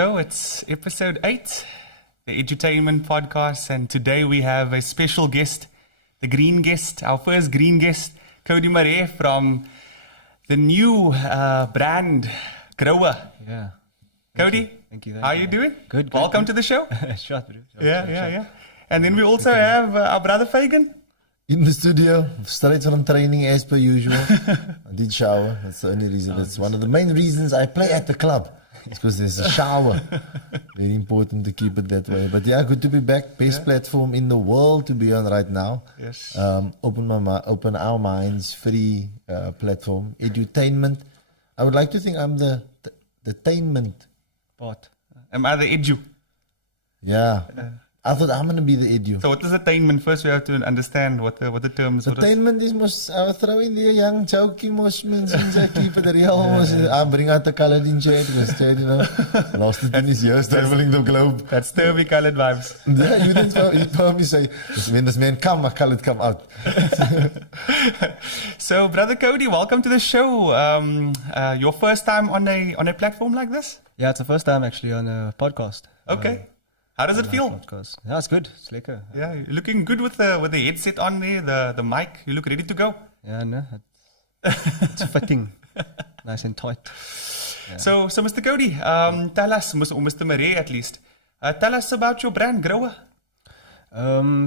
So it's episode 8, the Edutainment Podcast, and today we have a special guest, the green guest, our first green guest, Codi Marais from the new brand Grower. Yeah. Codi, Thank you. how are you doing? Good. Welcome to the show. Shot, bro. Yeah. And then we also have our brother Fagan. In the studio, straight from training as per usual. I did shower. That's the only reason. That's one of the main reasons I play at the club. It's because there's a shower. Very important to keep it that way. But yeah, good to be back. Best platform in the world to be on right now. Yes. Open our minds. Free platform. Edutainment. I would like to think I'm the tainment part. Am I the edu? Yeah. I thought I'm going to be the edu. So what is attainment? First we have to understand what the terms are. Attainment is most, I was throwing the young joking most means I keep it real. I bring out the colored in chat, you know. Lost it in his years traveling the globe. That's turby colored vibes. Yeah, you told me say, when this man come, my colored come out. So brother Codi, welcome to the show. Your first time on a platform like this? Yeah, it's the first time actually on a podcast. Okay. How does it feel? Podcast. Yeah, it's good. It's lekker. Yeah, you're looking good with the headset on there, the mic. You look ready to go. Yeah, no, it's fitting, nice and tight. Yeah. So Mr. Codi, tell us, Mr. Marais at least, tell us about your brand, Grower.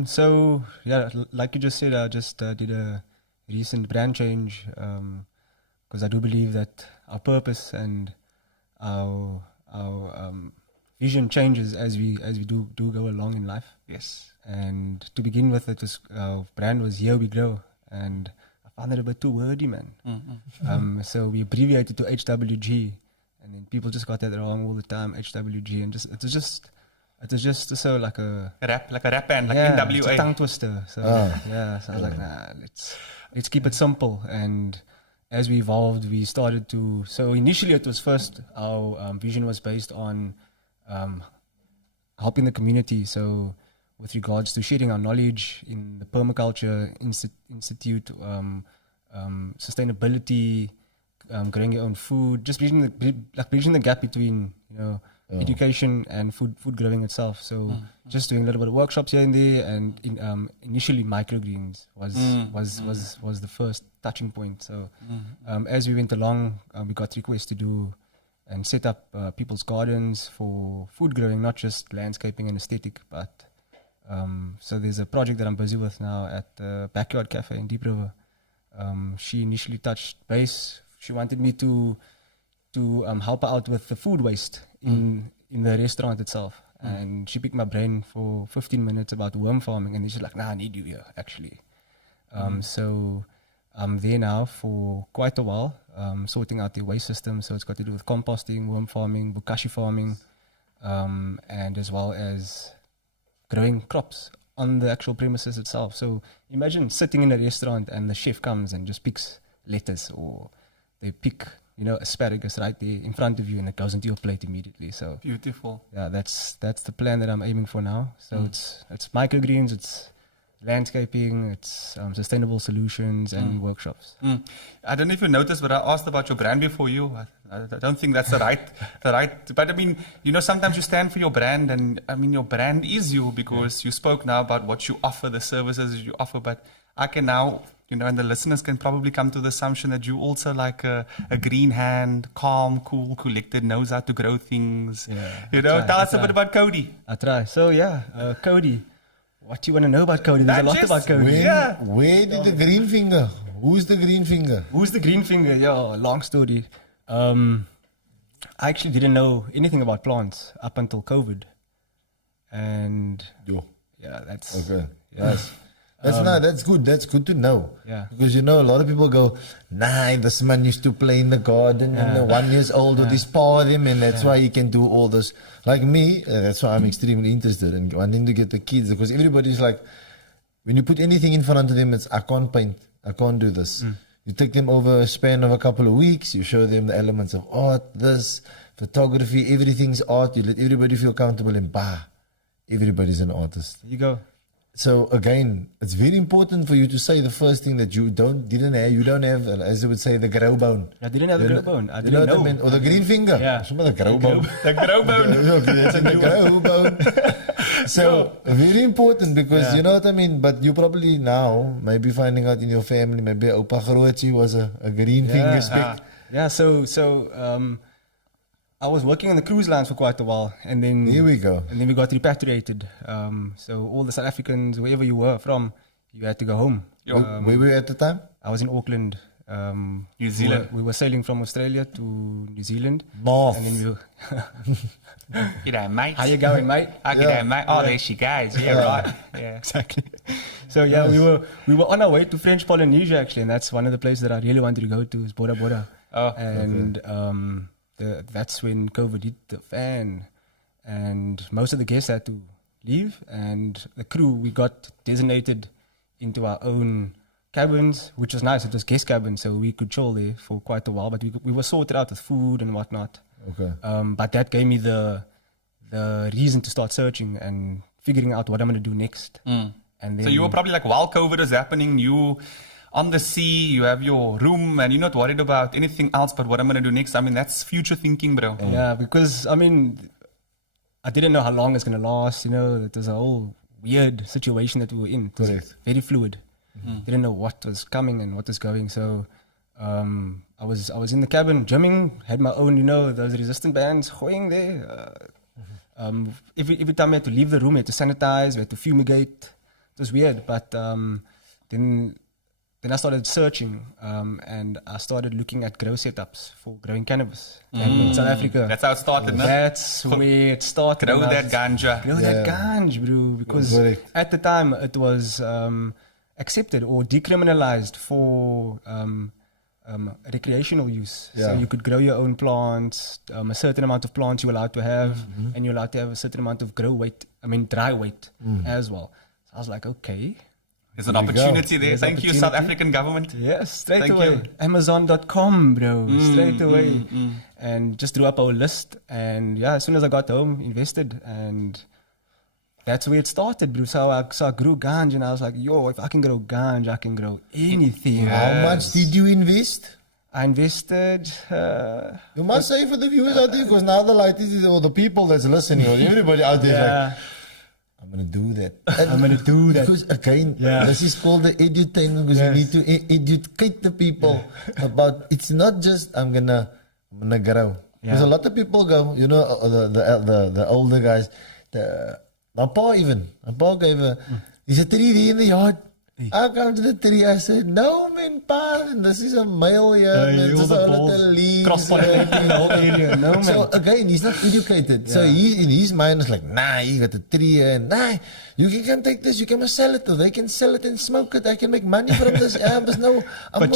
So yeah, like you just said, I just did a recent brand change because I do believe that our purpose and our vision changes as we do go along in life. Yes. And to begin with, our brand was Here We Grow, and I found it a bit too wordy, man. Mm-hmm. So we abbreviated to HWG, and then people just got that wrong all the time, HWG, and it was just so like a rap band, like NWA. NWA. It's a tongue twister. So yeah, so I was like, nah, let's keep it simple. And as we evolved, we started to. So initially, it was first our vision was based on helping the community. So with regards to sharing our knowledge in the permaculture institute, sustainability, growing your own food, just bridging the gap between education and food growing itself. So just doing a little bit of workshops here and there, and initially microgreens was the first touching point. So as we went along, we got requests to do and set up people's gardens for food growing, not just landscaping and aesthetic. But so there's a project that I'm busy with now at the Backyard Cafe in Deep River. She initially touched base. She wanted me to help her out with the food waste in the restaurant itself. And she picked my brain for 15 minutes about worm farming, and she's like, nah, I need you here, actually. So I'm there now for quite a while, sorting out the waste system. So it's got to do with composting, worm farming, bokashi farming, and as well as growing crops on the actual premises itself. So imagine sitting in a restaurant and the chef comes and just picks lettuce, or they pick asparagus right there in front of you, and it goes into your plate immediately. So Beautiful. yeah, that's the plan that I'm aiming for now. So it's microgreens, it's landscaping, it's sustainable solutions and workshops. I don't know if you noticed, but I asked about your brand before you. I don't think that's the right. But I mean, sometimes you stand for your brand, and I mean, your brand is you, because you spoke now about what you offer, the services you offer. But I can now, and the listeners can probably come to the assumption that you also like a green hand, calm, cool, collected, knows how to grow things. Yeah, tell us a bit about Codi. I try. So yeah, Codi. What do you want to know about Codi? There's a lot about Codi. Where did the green finger? Who's the green finger? Who's the green finger? Yeah, long story. I actually didn't know anything about plants up until COVID. And yeah, that's okay. Yeah. That's good. That's good to know. Yeah. Because a lot of people go, nah, this man used to play in the garden and 1 year old with his paw him, and that's why he can do all this. Like me, that's why I'm extremely interested in wanting to get the kids, because everybody's like, when you put anything in front of them, it's I can't paint, I can't do this. You take them over a span of a couple of weeks, you show them the elements of art, this, photography, everything's art. You let everybody feel comfortable, and everybody's an artist. There you go. So again, it's very important for you to say the first thing that you don't have, as they would say, the grow bone. I didn't have the grow bone. I You know didn't what I mean? Or the green finger. Yeah. Something the grow bone. The grow bone. That's in the grow bone. So very important because you know what I mean. But you probably now maybe finding out in your family, maybe Opa Grootjie was a green finger spec. Yeah. So I was working on the cruise lines for quite a while, and then Here we go. And then we got repatriated. So all the South Africans, wherever you were from, you had to go home. Where were you at the time? I was in Auckland. New Zealand. We were sailing from Australia to New Zealand. North. And then we were G'day, mate. how you going, mate? G'day, mate. Oh, there she goes. Yeah, right. Yeah. Exactly. So we were on our way to French Polynesia actually, and that's one of the places that I really wanted to go to is Bora Bora. Oh, and that's when COVID hit the fan, and most of the guests had to leave, and the crew, we got designated into our own cabins, which was nice. It was guest cabins, so we could chill there for quite a while, but we were sorted out with food and whatnot. Okay. But that gave me the reason to start searching and figuring out what I'm going to do next. And then So you were probably like, while COVID is happening, you on the sea, you have your room, and you're not worried about anything else but what I'm going to do next. I mean, that's future thinking, bro. Yeah, because I mean, I didn't know how long it's gonna last. You know, it was a whole weird situation that we were in. It was Correct. very fluid. Didn't know what was coming and what was going. So I was in the cabin gymming, had my own, you know, those resistant bands going there. Every time we had to leave the room, we had to sanitize, we had to fumigate. It was weird, but then I started searching and I started looking at grow setups for growing cannabis in South Africa. That's how it started, no? That's where it started. Grow And I that was- ganja. Grow that ganja, bro. Because Correct. at the time it was accepted or decriminalized for recreational use. So Yeah. you could grow your own plants, a certain amount of plants you're allowed to have, and you're allowed to have a certain amount of dry weight as well. So I was like, okay. There's an There we go. opportunity there. There's Thank you, South opportunity. African government. Yes, straight Thank away. you. Amazon.com, bro. Straight away. And just drew up our list. And yeah, as soon as I got home, invested. And that's where it started, bro. So I grew ganja and I was like, yo, if I can grow ganja, I can grow anything. How much did you invest? I invested. You must say for the viewers out there, because now the light is, or the people that's listening, or everybody out there is like, I'm going to do that. I'm going to do that. Because again, this is called the edutainment, because you need to educate the people about, it's not just I'm gonna grow. Because a lot of people go, you know, the older guys, my pa gave he said, 3 days in the yard. I come to the tree, I said, no man, pa, this is a male here, man, this is a little leaves. Cross-pollinating the whole area. No, man. So again, he's not educated. So he, in his mind, is like, nah, you got a tree here, and nah, you can take this, you can sell it, or they can sell it and smoke it. I can make money from this. There's no, I'm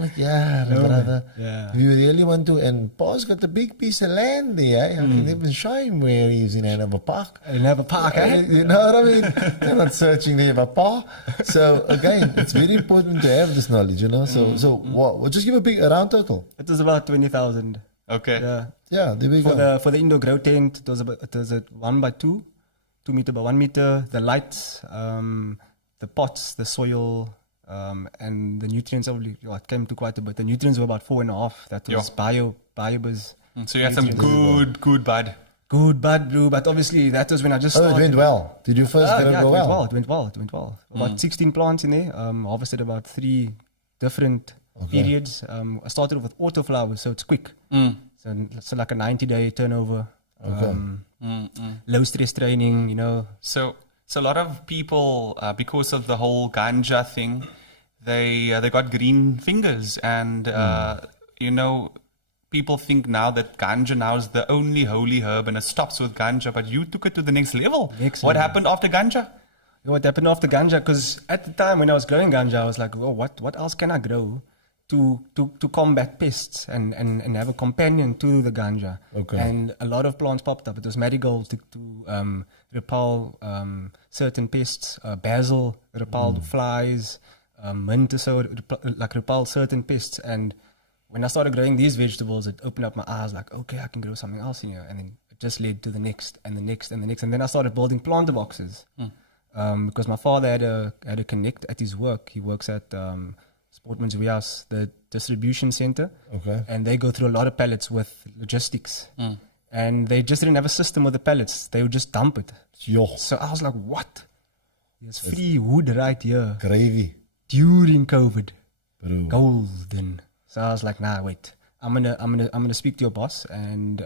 like, yeah, brother. Yeah. If you really want to, and Pa's got a big piece of land there. I can even show him where he is in another park. I didn't have a park, eh? You know what I mean? They're not searching there, but Pa. So again, it's very important to have this knowledge, you know. So what? We'll just give a round total. It was about 20,000. Okay. Yeah. Yeah, there we go. For the indoor grow tent, it was a 1 by 2, 2 meter by 1 meter. The lights, the pots, the soil, and the nutrients. It came to quite a bit. The nutrients were about 4.5. That was biobuzz. So you had some good bud. Good bud, bro. But obviously that was when I just Oh, started. it went well. Did you first Yeah, go it well? went well. About 16 plants in there. Harvested about 3 different periods. I started off with autoflowers, so it's quick. So like a 90-day turnover. Low stress training, you know. So a lot of people, because of the whole ganja thing, they got green fingers, and you know, people think now that ganja now is the only holy herb, and it stops with ganja. But you took it to the next level. What happened after ganja? What happened after ganja? Because at the time when I was growing ganja, I was like, oh, what else can I grow to combat pests and have a companion to the ganja? Okay. And a lot of plants popped up. It was marigold to repel certain pests, basil repelled flies, mint also repel certain pests. And when I started growing these vegetables, it opened up my eyes like, okay, I can grow something else in here. And then it just led to the next and the next and the next. And then I started building planter boxes. because my father had a connect at his work. He works at Sportman's Warehouse, the distribution center. Okay. And they go through a lot of pallets with logistics. And they just didn't have a system with the pallets. They would just dump it. Yo, So I was like, what? There's free wood right here gravy, during COVID. bro. Golden. So I was like, nah, wait. I'm gonna speak to your boss and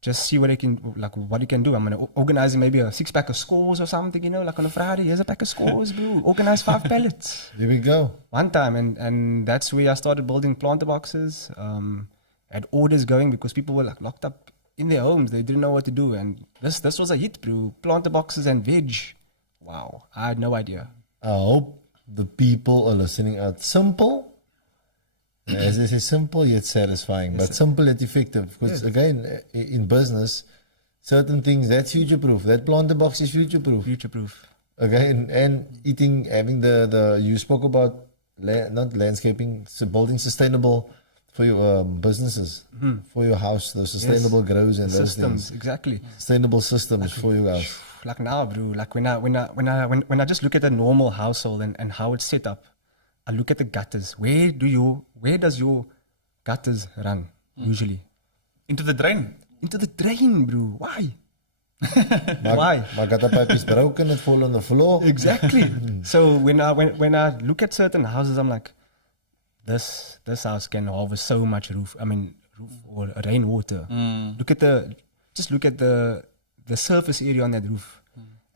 just see what he can do. I'm gonna organize maybe a 6-pack of scores or something, like on a Friday. Here's a pack of scores, bro. Organize 5 pallets. Here we go. One time, and that's where I started building planter boxes. Had orders going because people were like locked up in their homes. They didn't know what to do, and this was a hit, bro. Planter boxes and veg. Wow, I had no idea. I hope the people are listening out. Simple, as they say, simple yet satisfying, but simple yet effective. Because again, in business, certain things that's future proof. That planter box is future proof. Future proof. Okay, and having the you spoke about not landscaping, so building sustainable for your businesses, for your house, those sustainable grows and those Systems, things, exactly. sustainable systems for your house. Like now, bro. Like when I just look at a normal household and how it's set up, I look at the gutters. Where does your gutters run usually? Into the drain. Into the drain, bro. Why? My, Why? my gutter pipe is broken, it fall on the floor. Exactly. So when I look at certain houses, I'm like, this house can harvest so much roof or rainwater. Look at the surface area on that roof.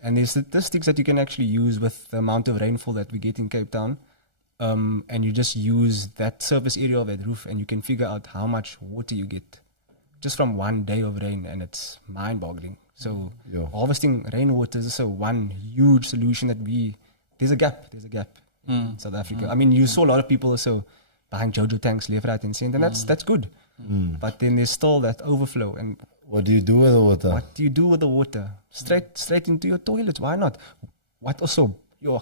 And there's statistics that you can actually use with the amount of rainfall that we get in Cape Town. And you just use that surface area of that roof and you can figure out how much water you get just from one day of rain, and it's mind-boggling. So harvesting rainwater is also one huge solution there's a gap in South Africa. I mean, you saw a lot of people also buying Jojo tanks left, right and center, and that's good. But then there's still that overflow. And What do you do with the water? what do you do with the water? Straight into your toilets. Why not? What also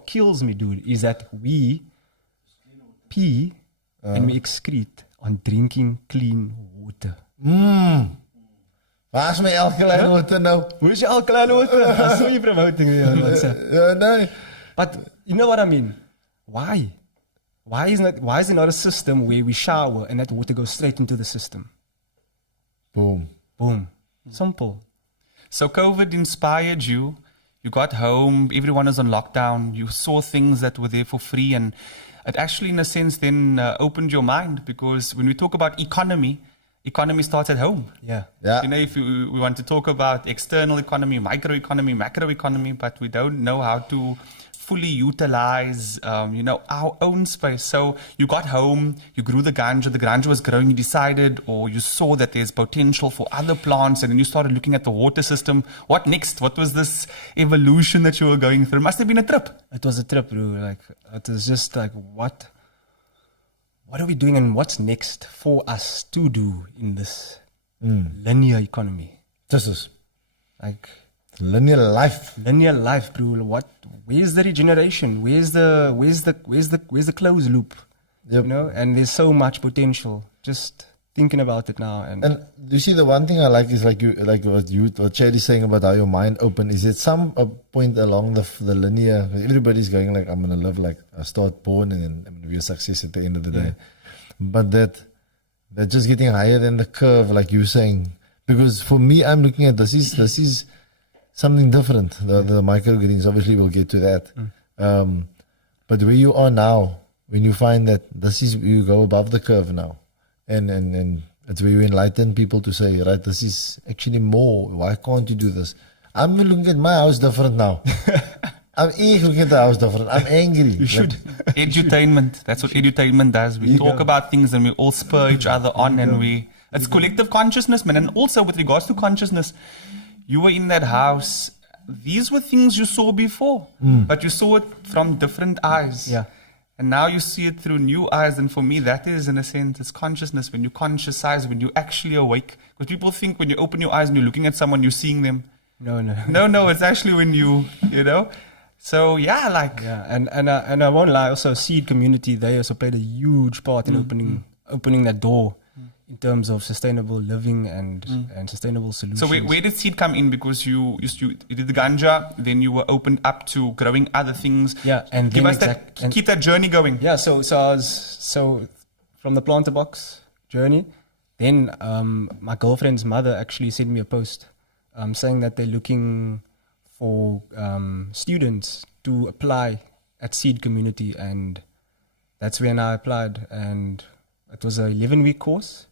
kills me, dude, is that we pee and we excrete on drinking clean water. Waar's my alkaline water nou? Where's your alkaline water? I saw you promoting me on WhatsApp. No. But you know what I mean? Why? Why is there not a system where we shower and that water goes straight into the system? Boom. Boom. Simple. So COVID inspired you. You got home. Everyone was on lockdown. You saw things that were there for free. And it actually, in a sense, then opened your mind. Because when we talk about economy starts at home. Yeah. Yeah. You know, if we want to talk about external economy, microeconomy, macroeconomy, but we don't know how to fully utilize, our own space. So you got home, you grew the ganja was growing, you decided, or you saw that there's potential for other plants, and then you started looking at the water system. What next? What was this evolution that you were going through? It must have been a trip. It was a trip, bro. Like, it was just like, what are we doing and what's next for us to do in this linear economy? This is Like, linear life. linear life, bro. Where's the regeneration? Where's the closed loop? Yep. You know, and there's so much potential. Just thinking about it now, and You see, the one thing I like is like what Chad is saying about how your mind open is at some point along the linear. Everybody's going like, I'm gonna live like I start born and then I'm gonna be a success at the end of the day. But they're just getting higher than the curve, like you're saying. Because for me, I'm looking at this is something different. The microgreens, obviously, we'll get to that. But where you are now, when you find that you go above the curve now, and it's where you enlighten people to say, right, this is actually more. Why can't you do this? I'm looking at my house different now. I'm looking at the house different. I'm angry. you should. Edutainment. That's what edutainment does. We talk about things and we all spur each other on, and it's collective consciousness, man. And also with regards to consciousness, you were in that house. These were things you saw before, but you saw it from different eyes. Yeah. And now you see it through new eyes. And for me, that is, in a sense, it's consciousness. When you conscientize, when you actually awake. Because people think when you open your eyes and you're looking at someone, you're seeing them. No. No, it's actually when you know. So, yeah, like... Yeah, and I won't lie, also Seed community, they also played a huge part in opening that door in terms of sustainable living and sustainable solutions. So where did seed come in? Because you did the ganja, then you were opened up to growing other things. Yeah, and give then us keep that journey going. Yeah, so I was from the planter box journey. Then my girlfriend's mother actually sent me a post saying that they're looking for students to apply at Seed Community, and that's when I applied. And it was a 11-week course.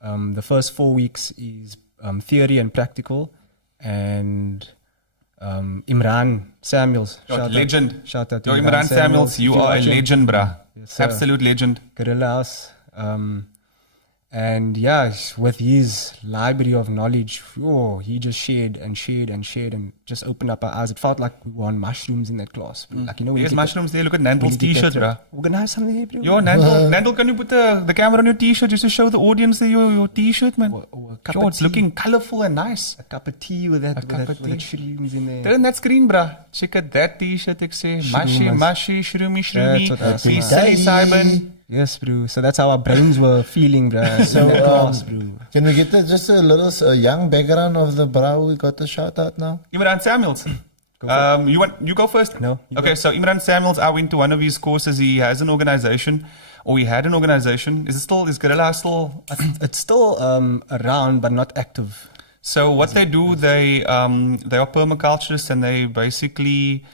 The first 4 weeks is theory and practical, and Imran Samuels, legend. Shout out to Imran Samuels, you are a legend, bruh. Yes, absolute legend. Gorilla House. And yeah, with his library of knowledge, he just shared and just opened up our eyes. It felt like we were on mushrooms in that class. Like, you know, there's mushrooms there. Look at Nandel's t-shirt, bro. Organize something there, bro. Yo, Nandel, can you put the camera on your t-shirt just to show the audience your t-shirt, man? Yo, it's looking colorful and nice. A cup of tea with that shrooms in there. Turn that screen, bro. Check out that t-shirt, I say. Mashi, shroomy. Peace, Simon. Yes, bro. So that's how our brains were feeling, bro. So, class, bro. Can we get just a little young background of the bro we got the shout out now? Imran Samuels. You go first? No. Okay, so Imran Samuels, I went to one of his courses. He has an organization, or he had an organization. Is Gorilla House still? It's still around, but not active. So what they do, they are permaculturists, and they basically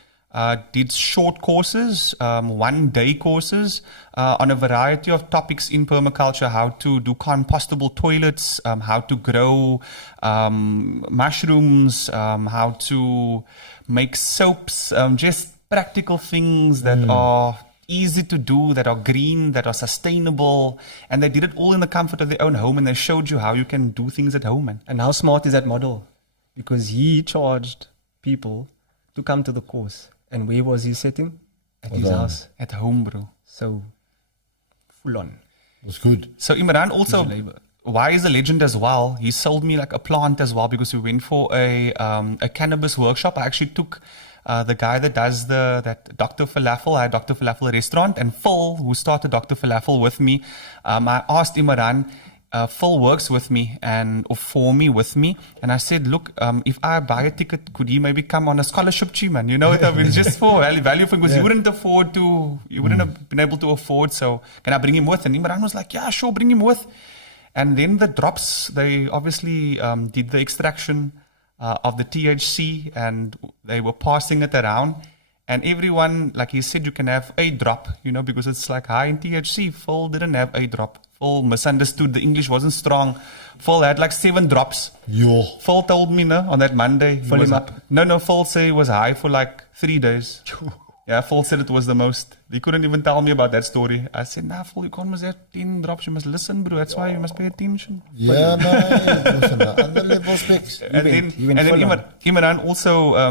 did short courses, 1-day courses on a variety of topics in permaculture: how to do compostable toilets, how to grow mushrooms, how to make soaps, just practical things that are easy to do, that are green, that are sustainable. And they did it all in the comfort of their own home, and they showed you how you can do things at home, man. And how smart is that model? Because he charged people to come to the course. And where was he sitting? At his house. At home, bro. So, full on. It was good. So Imran also, why is a legend as well? He sold me like a plant as well, because we went for a cannabis workshop. I actually took the guy that does that Dr. Falafel. I had Dr. Falafel restaurant, and Phil, who started Dr. Falafel with me. I asked Imran, Phil works with me with me, and I said, look, if I buy a ticket, could he maybe come on a scholarship, man? You know what I mean? Just for value for him, because he wouldn't have been able to afford. So can I bring him with? And Imran was like, yeah, sure, bring him with. And then the drops, they obviously did the extraction of the THC, and they were passing it around. And everyone, like he said, you can have a drop, because it's like high in THC. Phil didn't have a drop. Phil misunderstood. The English wasn't strong. Phil had like 7 drops. Yo. Phil told me, on that Monday. Fill him up. No, Phil said he was high for like 3 days. Yeah, Phil said it was the most. He couldn't even tell me about that story. I said, nah, Phil, you can't have 10 drops. You must listen, bro. That's why you must pay attention. Yeah, no. Other level specs. And then Imran also,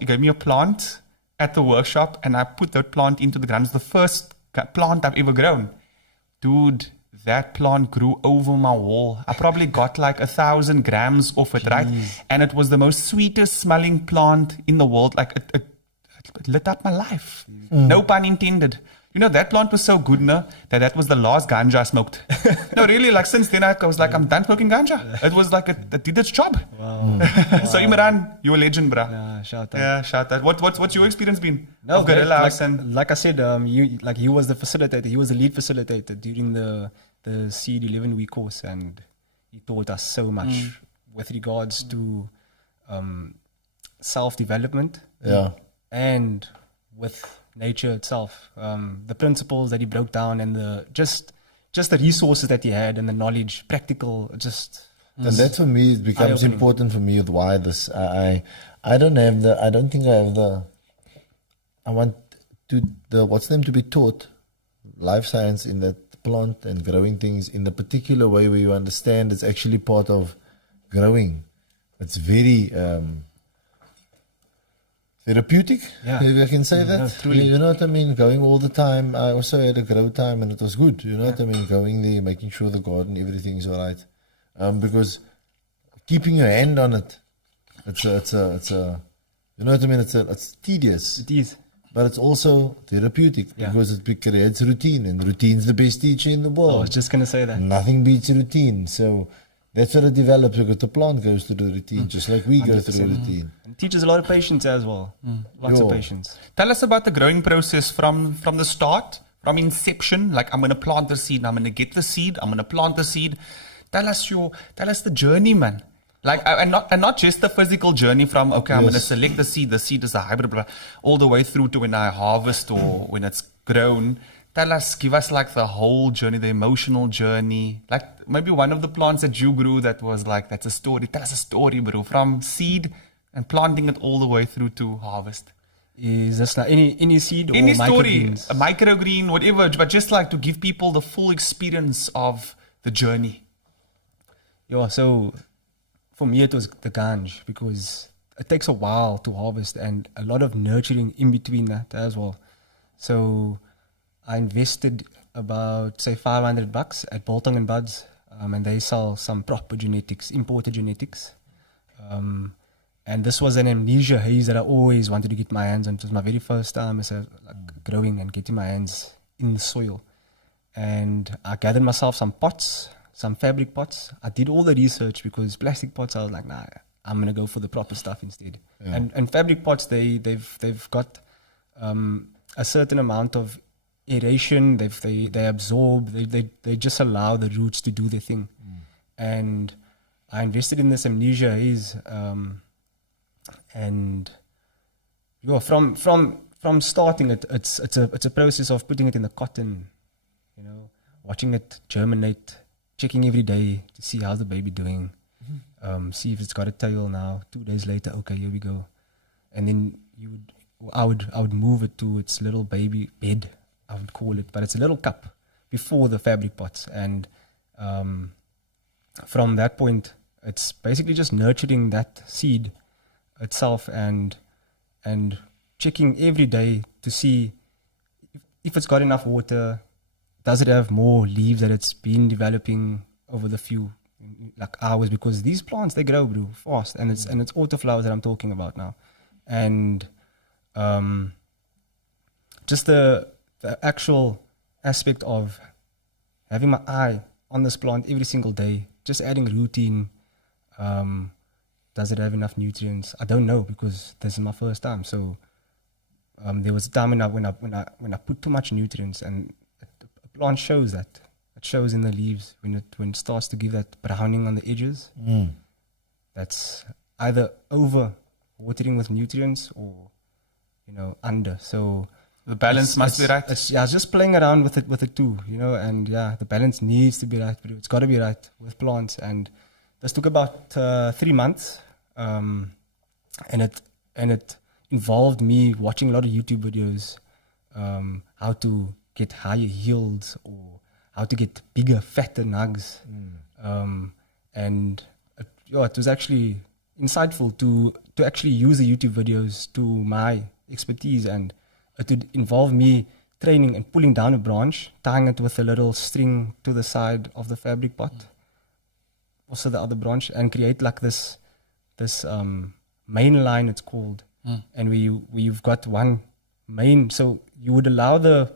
he gave me a plant at the workshop, and I put that plant into the ground. It's the first plant I've ever grown. Dude, that plant grew over my wall. I probably got like 1,000 grams off it, right? And it was the most sweetest smelling plant in the world. Like it lit up my life. No pun intended. That plant was so good, that was the last ganja I smoked. No, really, like since then I was like, I'm done smoking ganja. It was like it did its job. Wow. So Imran, you're a legend, bruh. Yeah, shout out. Yeah, shout out. What's your experience been? No, of Gorilla House and like I said, he was the facilitator. He was the lead facilitator during the Seed 11-week course, and he taught us so much with regards to self-development. Yeah. And with nature itself, the principles that he broke down, and just the resources that he had, and the knowledge, practical, just. And that for me it becomes important for me with why this. I want what's them to be taught life science in that plant and growing things in the particular way where you understand it's actually part of growing. It's very therapeutic, if I can say that. No, truly. You know what I mean? Going all the time. I also had a grow time, and it was good. You know what I mean? Going there, making sure the garden, everything is all right. Because keeping your hand on it, it's a you know what I mean? It's tedious. It is. but it's also therapeutic because it creates routine, and routine's the best teacher in the world. I was just going to say that. Nothing beats routine. So that's what it develops, because the plant goes through the routine, just like we go through routine. And teaches a lot of patience as well. Lots of patience. Tell us about the growing process from the start, from inception. Like, I'm going to plant the seed, I'm going to get the seed, I'm going to plant the seed. Tell us the journey, man. Like, and not just the physical journey from, okay, I'm going to select the seed is a hybrid, blah, all the way through to when I harvest or when it's grown. Give us like the whole journey, the emotional journey. Like, maybe one of the plants that you grew that was like, that's a story. Tell us a story, bro, from seed and planting it all the way through to harvest. Is this like any seed or any story, microgreens? A microgreen, whatever, but just like to give people the full experience of the journey. Yeah, so for me it was the ganj, because it takes a while to harvest and a lot of nurturing in between that as well. So I invested about, say, $500 at Bolton and Buds, and they sell some proper genetics, imported genetics. And this was an amnesia haze that I always wanted to get my hands on. It was my very first time as growing and getting my hands in the soil. And I gathered myself some pots, some fabric pots. I did all the research, because plastic pots, I was like, nah, I'm going to go for the proper stuff instead. Yeah. And fabric pots, they've got a certain amount of aeration. They absorb. They just allow the roots to do their thing. And I invested in this amnesia haze, and from starting it, it's a process of putting it in the cotton, watching it germinate, checking every day to see how's the baby doing, see if it's got a tail now. 2 days later, okay, here we go, and then I would move it to its little baby bed, I would call it, but it's a little cup before the fabric pots, and from that point, it's basically just nurturing that seed itself and checking every day to see if it's got enough water. Does it have more leaves that it's been developing over the few hours? Because these plants, they grow, bro, fast, and it's autoflowers that I'm talking about now, and just the actual aspect of having my eye on this plant every single day, just adding routine. Does it have enough nutrients? I don't know, because this is my first time. So there was a time when I put too much nutrients, and a plant shows that. It shows in the leaves when it starts to give that browning on the edges. That's either over watering with nutrients or under. So the balance must be right. It's just playing around with it too, and the balance needs to be right, but it's got to be right with plants. And this took about 3 months, and it involved me watching a lot of YouTube videos, how to get higher yields or how to get bigger, fatter nugs, and it was actually insightful to actually use the YouTube videos to my expertise, and it would involve me training and pulling down a branch, tying it with a little string to the side of the fabric pot, also the other branch, and create like this main line, it's called. And we've got one main, so you would allow the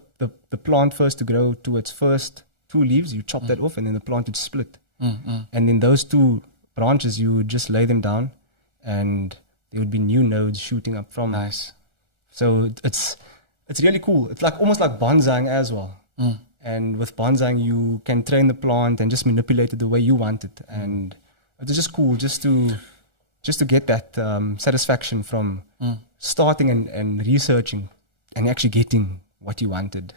plant first to grow to its first 2 leaves, you chop that off, and then the plant would split. And then those 2 branches, you would just lay them down, and there would be new nodes shooting up from. Nice. So it's really cool. It's like almost like bonsaiing as well. And with bonsaiing, you can train the plant and just manipulate it the way you want it. And it's just cool just to get that satisfaction from starting and researching and actually getting what you wanted.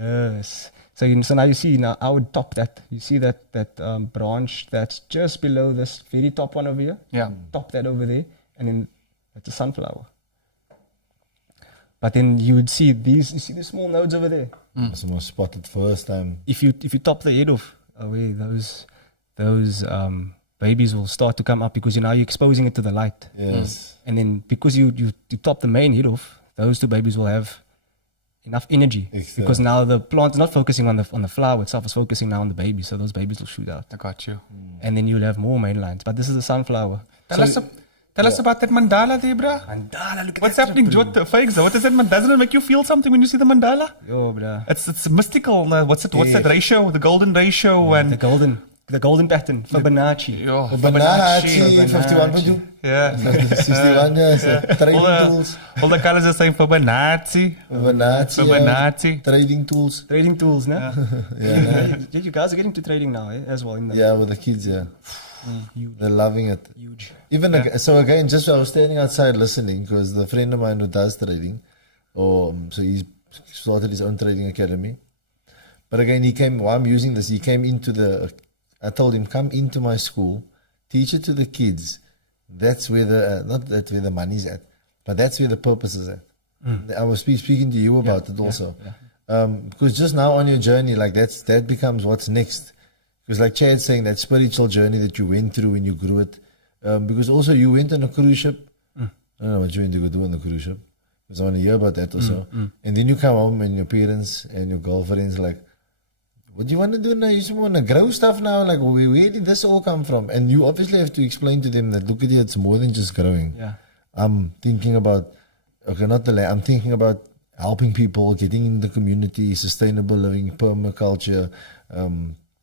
Yes. So now you see, now I would top that. You see that branch that's just below this very top one over here? Yeah. Top that over there, and then that's a sunflower. But then you would see the small nodes over there. That's the most spotted first time. If you top the head off, away, those babies will start to come up, because you're exposing it to the light. Yes. And then because you top the main head off, those 2 babies will have enough energy. Exactly. Because now the plant is not focusing on the flower itself, it's focusing now on the baby, so those babies will shoot out. I got you. And then you'll have more main lines. But this is a sunflower. Tell Tell us about that mandala there, bruh. Mandala, look at What's that happening, bro. Jot? Fakes, what is that? Doesn't it make you feel something when you see the mandala? Yo, bro. It's mystical. What's that ratio? The golden ratio The and golden pattern, Fibonacci. Yo, Fibonacci, 51.2. Yeah. 61 years. Trading tools. All the colors are saying Fibonacci. Fibonacci. Trading tools. Trading tools, no? Yeah, You guys are getting to trading now, as well. yeah, with the kids, yeah. They're loving it. Huge. Even so again, just I was standing outside listening because the friend of mine who does trading, so he's started his own trading academy. But again, he came. While I'm using this, he came into I told him, come into my school, teach it to the kids. That's where not that where the money's at, but that's where the purpose is at. I was speaking to you about it also, because just now on your journey, like that becomes what's next. Because like Chad's saying, that spiritual journey that you went through when you grew it, because also you went on a cruise ship. I don't know what you went to go do on the cruise ship, because I want to hear about that also. And then you come home and your parents and your girlfriends like, what do you want to do now? You just want to grow stuff now? Like, where did this all come from? And you obviously have to explain to them that, look at it, it's more than just growing. Yeah. I'm thinking about, I'm thinking about helping people, getting in the community, sustainable living, permaculture,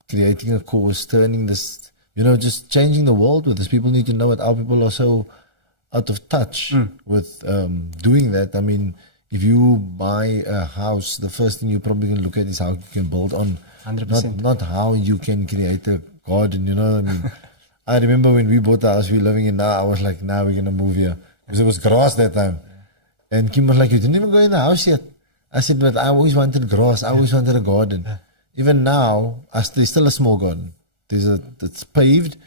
creating a course, turning this, just changing the world with this. People need to know it. Our people are so out of touch with doing that. I mean, if you buy a house, the first thing you're probably going to look at is how you can build on. 100%. Not how you can create a garden, you know what I mean? I remember when we bought the house we're living in now, I was like, we're going to move here. Because it was grass that time. And Kim was like, you didn't even go in the house yet. I said, but I always wanted grass. I always wanted a garden. Even now, there's still a small garden. It's paved,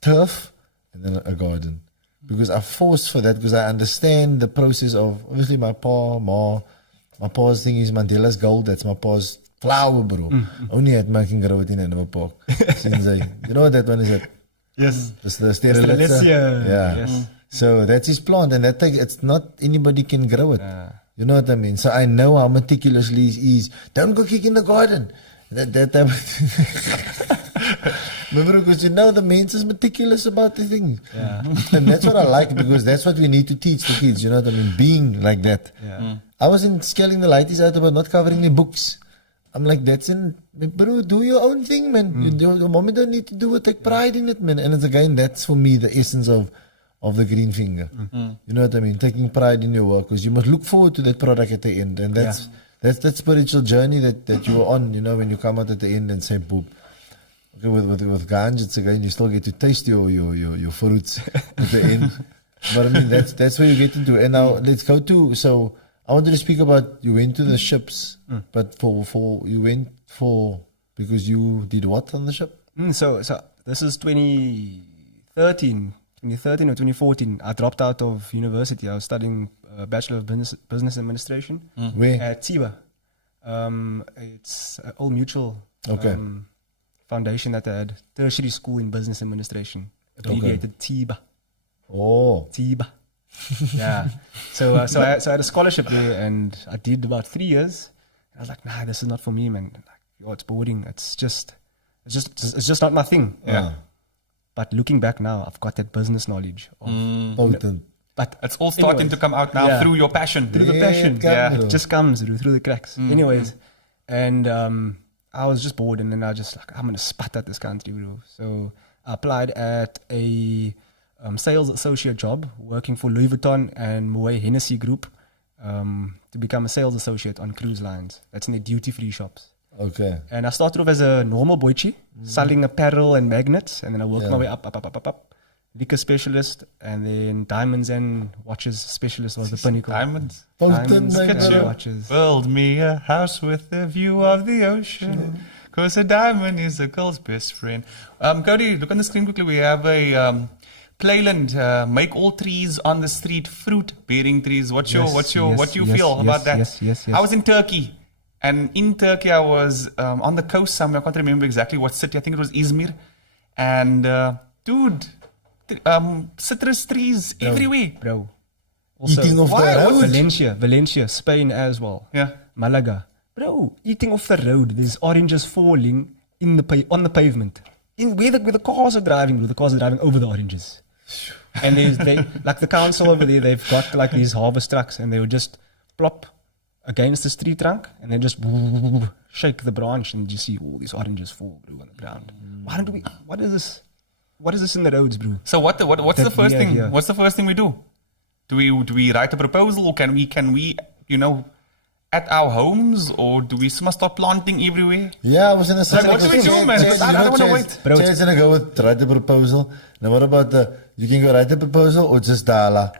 turf, and then a garden. Because I forced for that, because I understand the process of, obviously my pa's thing is Mandela's gold. That's my pa's flower, bro. Only at making grow it in another park. You know what that one is? At? Yes. Just the Sterilitia. Yeah. Yes. So that's his plant, and it's not anybody can grow it. You know what I mean? So I know how meticulously he is. Don't go kick in the garden. Remember, because the men's is meticulous about the thing. Yeah. And that's what I like, because that's what we need to teach the kids. You know what I mean? Being like that. Yeah. I was scaling the lighties out about not covering the books. I'm like, bro, do your own thing, man. Your mommy don't need to do it. Take pride in it, man. And it's again, that's for me the essence of the green finger. You know what I mean? Taking pride in your work, because you must look forward to that product at the end. And that's that spiritual journey that you are on, when you come out at the end and say, boop. Okay, with ganj, it's again, you still get to taste your fruits at the end. But I mean, that's where you get into. And now let's go to, so I wanted to speak about, you went to the ships, but because you did what on the ship? So this is 2013 or 2014. I dropped out of university. I was studying Bachelor of Business Administration. Where? At TIBA. It's an Old Mutual foundation that I had. Tertiary School in Business Administration. Abbreviated TIBA. Oh. TIBA. Yeah. So I had a scholarship there, and I did about 3 years. I was like, nah, this is not for me, man. Like, it's boring. It's just not my thing. Yeah. But looking back now, I've got that business knowledge. Potent. But it's all starting to come out now through your passion. Through the passion. It just comes through the cracks. Anyways, and I was just bored, and then I just like, I'm going to spat at this country, bro. So I applied at a sales associate job working for Louis Vuitton and Marais Hennessy Group to become a sales associate on cruise lines. That's in the duty-free shops. Okay. And I started off as a normal boychi, selling apparel and magnets, and then I worked my way up. Liquor specialist, and then diamonds and watches specialist was the pinnacle. Diamonds? Potent, and watches. Build me a house with a view of the ocean, cause a diamond is a girl's best friend. Codi, look on the screen quickly. We have a Playland, make all trees on the street fruit-bearing trees. What do you feel about that? Yes. I was in Turkey, and in Turkey I was on the coast somewhere. I can't remember exactly what city. I think it was Izmir. And dude, citrus trees everywhere. Bro. Also, eating off the road. Valencia, Spain as well. Yeah. Malaga. Bro, eating off the road. There's oranges falling on the pavement. Where the cars are driving, bro. The cars are driving over the oranges. And they like the council over there, they've got like these harvest trucks, and they would just plop against this tree trunk, and then just shake the branch, and you see all these oranges fall, bro, on the ground. Why don't we? What is this? What is this in the roads, bro? So what's the first thing? Yeah. What's the first thing we do? Do we write a proposal, or can we at our homes, or do we must start planting everywhere? Yeah, I was in a Like, what do we do, man? I don't want to wait. Bro, Chad's gonna go with write the proposal. Now what about you can go write the proposal or just dala?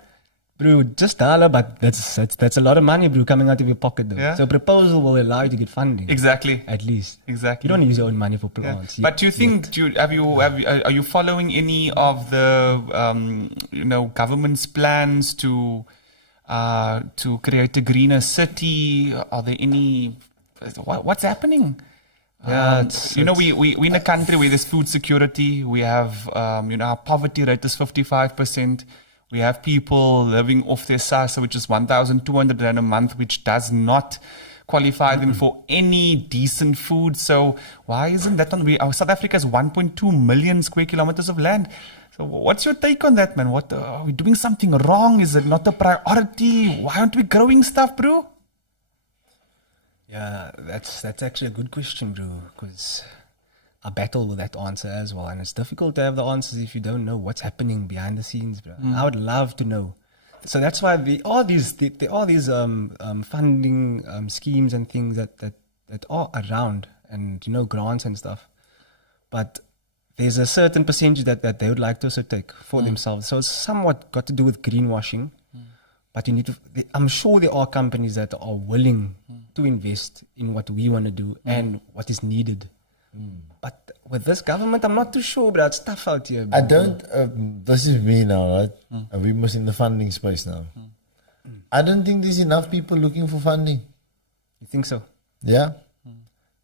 Bro, just dollar, but that's a lot of money, bro, coming out of your pocket, though. Yeah. So proposal will allow you to get funding. Exactly. At least. Exactly. You don't use your own money for Yeah. plants. But do you think? Are you following any of the government's plans to create a greener city? Are there any? What's happening? Yeah, we're in a country where there's food security. We have our poverty rate is 55%. We have people living off their SASA, which is 1,200 rand a month, which does not qualify them for any decent food. So why isn't that on? South Africa has 1.2 million square kilometers of land. So what's your take on that, man? What are we doing something wrong? Is it not a priority? Why aren't we growing stuff, bro? Yeah, that's actually a good question, bro, because I battle with that answer as well, and it's difficult to have the answers if you don't know what's happening behind the scenes, bro. I would love to know. So that's why there are these funding schemes and things that are around, and grants and stuff. But there's a certain percentage that they would like to also take for themselves. So it's somewhat got to do with greenwashing. But I'm sure there are companies that are willing to invest in what we want to do and what is needed. But with this government, I'm not too sure, but it's tough out here. Bro. I don't. This is me now, right? And we must in the funding space now. I don't think there's enough people looking for funding. You think so? Yeah,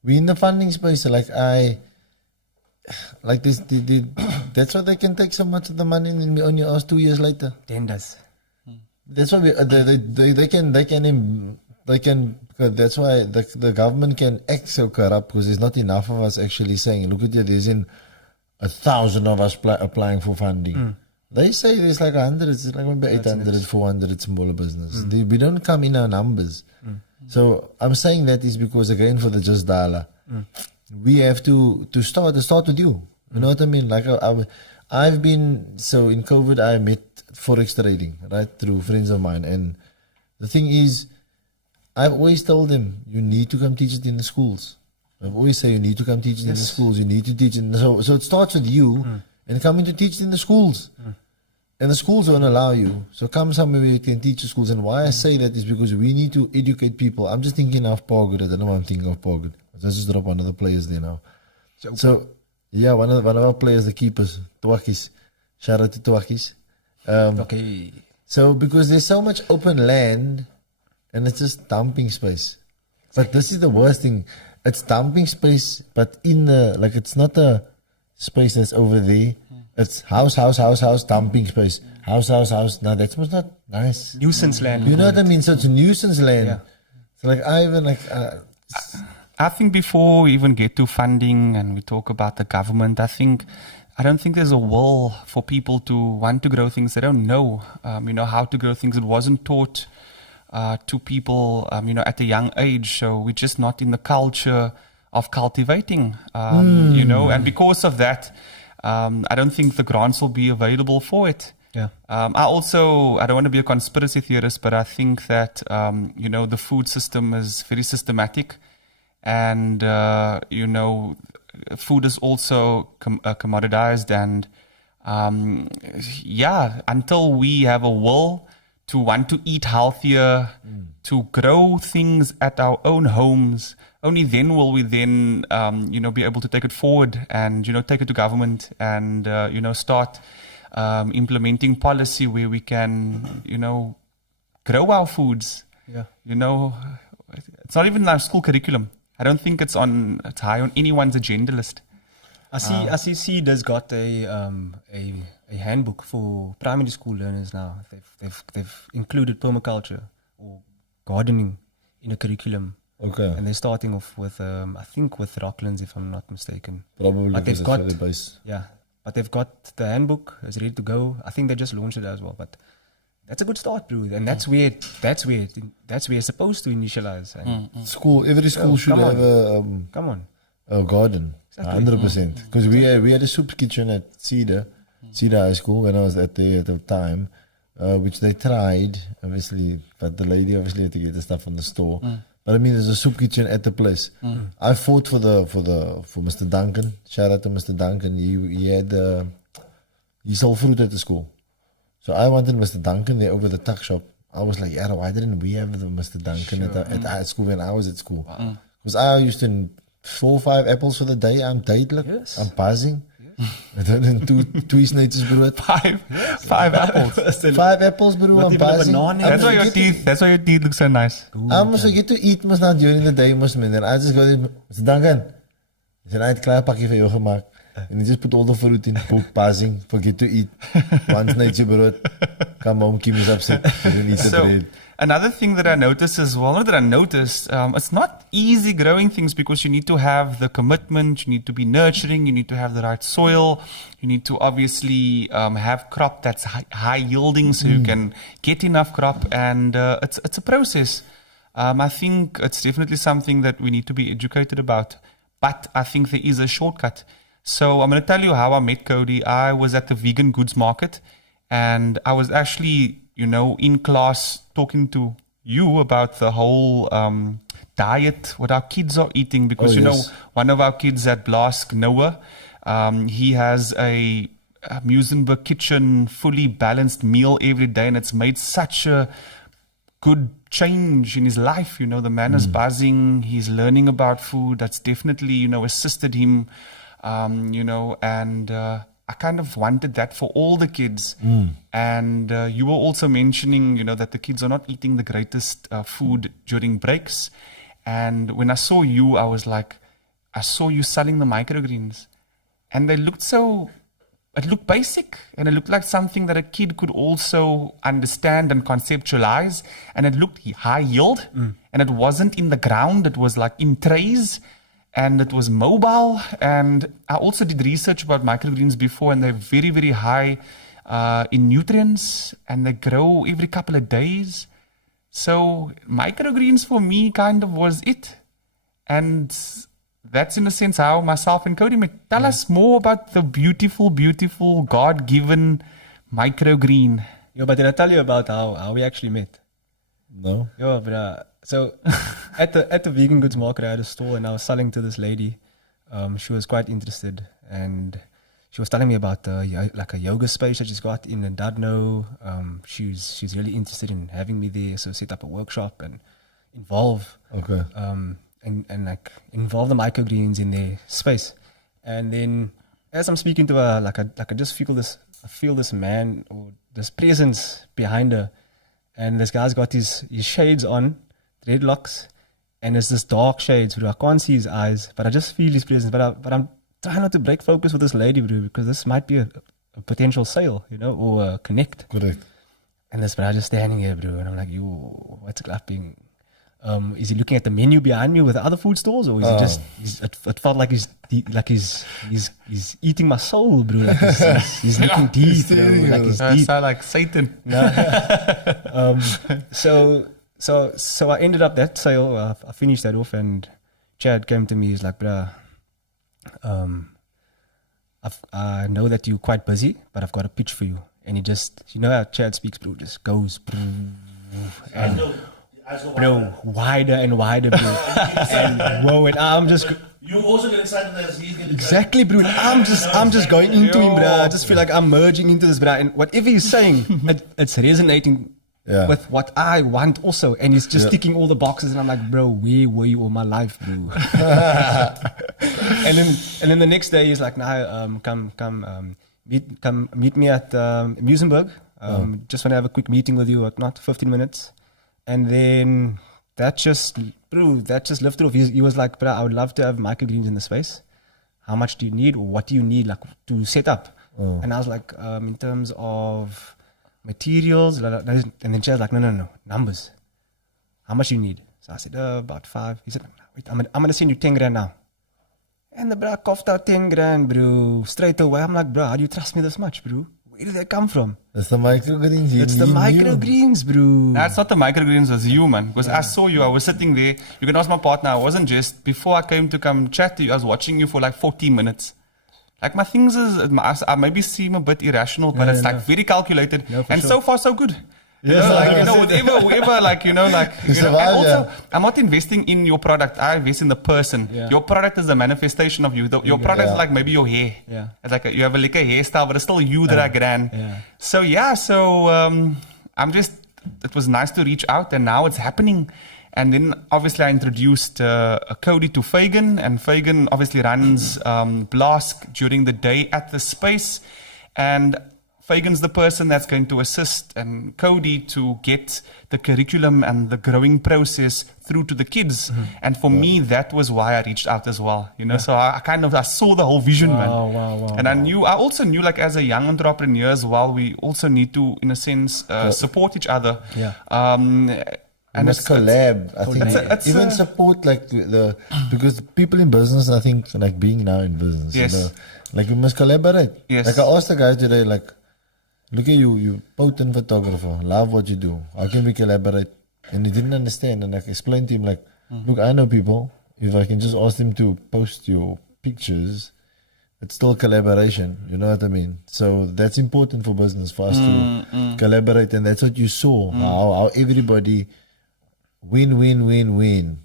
we in the funding space. Like this. That's why they can take so much of the money and we only ask 2 years later. Tenders. That's why they can. That's why the government can act so corrupt because there's not enough of us actually saying, look at you, there's 1,000 of us applying for funding. They say there's like 100, it's like maybe 800, 400 smaller businesses. We don't come in our numbers. So I'm saying that is because, again, for the just dollar, we have to start with you. You know what I mean? Like I've been, so in COVID, I met Forex trading, right, through friends of mine. And the thing is, I've always told them, you need to come teach it in the schools. I've always say you need to come teach it in the schools. You need to teach it. So it starts with you and coming to teach it in the schools. And the schools won't allow you. So come somewhere where you can teach the schools. And why I say that is because we need to educate people. I'm just thinking of Pogod. I don't know why I'm thinking of Pogod. Let's just drop one of the players there now. So yeah, one of our players, the keepers, Twakis. Shout out to Twakis. Okay. So because there's so much open land, and it's just dumping space. But this is the worst thing. It's dumping space, but it's not a space that's over there. It's house, dumping space. House. Now that's not nice. Nuisance land. You know what I mean? So it's nuisance land. Yeah. So I think before we even get to funding and we talk about the government, I don't think there's a will for people to want to grow things. They don't know, how to grow things. It wasn't taught to people, at a young age. So we're just not in the culture of cultivating, and because of that, I don't think the grants will be available for it. Yeah. I don't want to be a conspiracy theorist, but I think that, the food system is very systematic and, food is also commoditized and, until we have a will to want to eat healthier, to grow things at our own homes, only then will we then, be able to take it forward and, take it to government and, start implementing policy where we can, grow our foods. Yeah. It's not even in our school curriculum. I don't think it's high on anyone's agenda list. I see CEDA's got a handbook for primary school learners now. They've included permaculture or gardening in a curriculum. Okay. And they're starting off with I think with Rocklands, if I'm not mistaken. Probably but because it's very base. Yeah, but they've got the handbook. It's ready to go. I think they just launched it as well, but that's a good start, bro. And that's where it's supposed to initialize. And School, every school should have a garden, 100%. Because we had a soup kitchen at Cedar High School when I was at the time, which they tried, obviously, but the lady obviously had to get the stuff from the store. But I mean, there's a soup kitchen at the place. I fought for Mr. Duncan. Shout out to Mr. Duncan. He sold fruit at the school. So I wanted Mr. Duncan there over the tuck shop. I was like, yeah, why didn't we have the Mr. Duncan at school when I was at school? Because I used to 4 or 5 apples for the day. I'm duidelijk. Yes. I'm buzzing. And two snitches, bro. 5 apples. 5 apples, bro. I'm buzzing. That's why your teeth look so nice. I must get to eat, must not during the day, must man. And I just go there, Mr. Duncan. He said, I had a klein pakje vir jou gemaakt. And he just put all the fruit in, poop, buzzing, forget to eat. One snitch, bro. Come home, Kim is upset. He didn't eat the bread. Another thing that I noticed as well, it's not easy growing things because you need to have the commitment, you need to be nurturing, you need to have the right soil, you need to obviously have crop that's high yielding so you can get enough crop, and it's a process. I think it's definitely something that we need to be educated about, but I think there is a shortcut. So I'm going to tell you how I met Codi. I was at the vegan goods market, and I was actually in class talking to you about the whole diet, what our kids are eating, because one of our kids at Blask, Noah, he has a Musenberg kitchen, fully balanced meal every day, and it's made such a good change in his life. The man is buzzing, he's learning about food. That's definitely assisted him, and I kind of wanted that for all the kids. And you were also mentioning, that the kids are not eating the greatest food during breaks. And when I saw you, I was like, I saw you selling the microgreens. And they looked it looked basic. And it looked like something that a kid could also understand and conceptualize. And it looked high yield. And it wasn't in the ground. It was like in trays. And it was mobile. And I also did research about microgreens before, and they're very, very high in nutrients, and they grow every couple of days. So microgreens for me kind of was it. And that's in a sense how myself and Codi met. Tell us more about the beautiful, beautiful God-given microgreen. But did I tell you about how we actually met? No. But so at the vegan goods market, I had a store, and I was selling to this lady. She was quite interested, and she was telling me about like a yoga space that she's got in Dadno. She's really interested in having me there, so set up a workshop and involve and like involve the microgreens in their space. And then as I'm speaking to her, I just feel this man or this presence behind her, and this guy's got his shades on, dreadlocks, and it's this dark shades, bro. I can't see his eyes, but I just feel his presence. But I'm trying not to break focus with this lady, bro, because this might be a potential sale, or a connect. Correct. And this brother just standing here, bro, and I'm like, yo, what's clapping? Is he looking at the menu behind me with the other food stores, or is he just? It felt like he's eating my soul, bro. Like he's looking deep, bro. Like he's deep. Sound like Satan. So I ended up that sale. I finished that off, and Chad came to me. He's like, bruh, I know that you're quite busy, but I've got a pitch for you. And he just, how Chad speaks, bro, just goes, and bro, wider and wider, bro. And whoa, and I'm just. You also get excited as he's getting exactly, bro. I'm just going into him, bro. I just feel like I'm merging into this, bro. And whatever he's saying, it's resonating. Yeah. With what I want also, and he's just ticking all the boxes, and I'm like, bro, where were you all my life, bro? and then the next day he's like, nah, come meet me at Musenberg. Just want to have a quick meeting with you, not 15 minutes, and then that just lifted off. He was like, bro, I would love to have microgreens in the space. How much do you need, or what do you need, like, to set up? And I was like, in terms of materials, and then Chad's like, no, numbers. How much you need? So I said, about 5. He said, wait, I'm gonna send you 10 grand now. And the bro coughed out 10 grand, bro, straight away. I'm like, bro, how do you trust me this much, bro? Where did that come from? That's the microgreens. It's the microgreens, bro. That's not the microgreens, it was you, man. Because I saw you, I was sitting there. You can ask my partner, I wasn't just, before I came to come chat to you, I was watching you for like 40 minutes. Like my things I maybe seem a bit irrational, but it's like very calculated. And sure. so far, so good. Yes, Whatever, like, and also, I'm not investing in your product. I invest in the person. Yeah. Your product is a manifestation of you. Your product is like maybe your hair. Yeah. It's like you have a like a hairstyle, but it's still you that I gran. Yeah. So it was nice to reach out, and now it's happening. And then obviously I introduced Codi to Fagan, and Fagan obviously runs Blask during the day at the space. And Fagan's the person that's going to assist and Codi to get the curriculum and the growing process through to the kids. And for me, that was why I reached out as well. So I saw the whole vision, man. Wow. And I also knew, like, as a young entrepreneur as well, we also need to, in a sense, support each other. Yeah. And must collab. I think even support because people in business, I think, like being now in business, yes. Like we must collaborate. Yes. Like I asked the guy today, like, look at you potent photographer, love what you do. How can we collaborate? And he didn't understand, and I explained to him, like, look, I know people. If I can just ask them to post your pictures, it's still collaboration. You know what I mean? So that's important for business, for us to collaborate, and that's what you saw. How everybody win.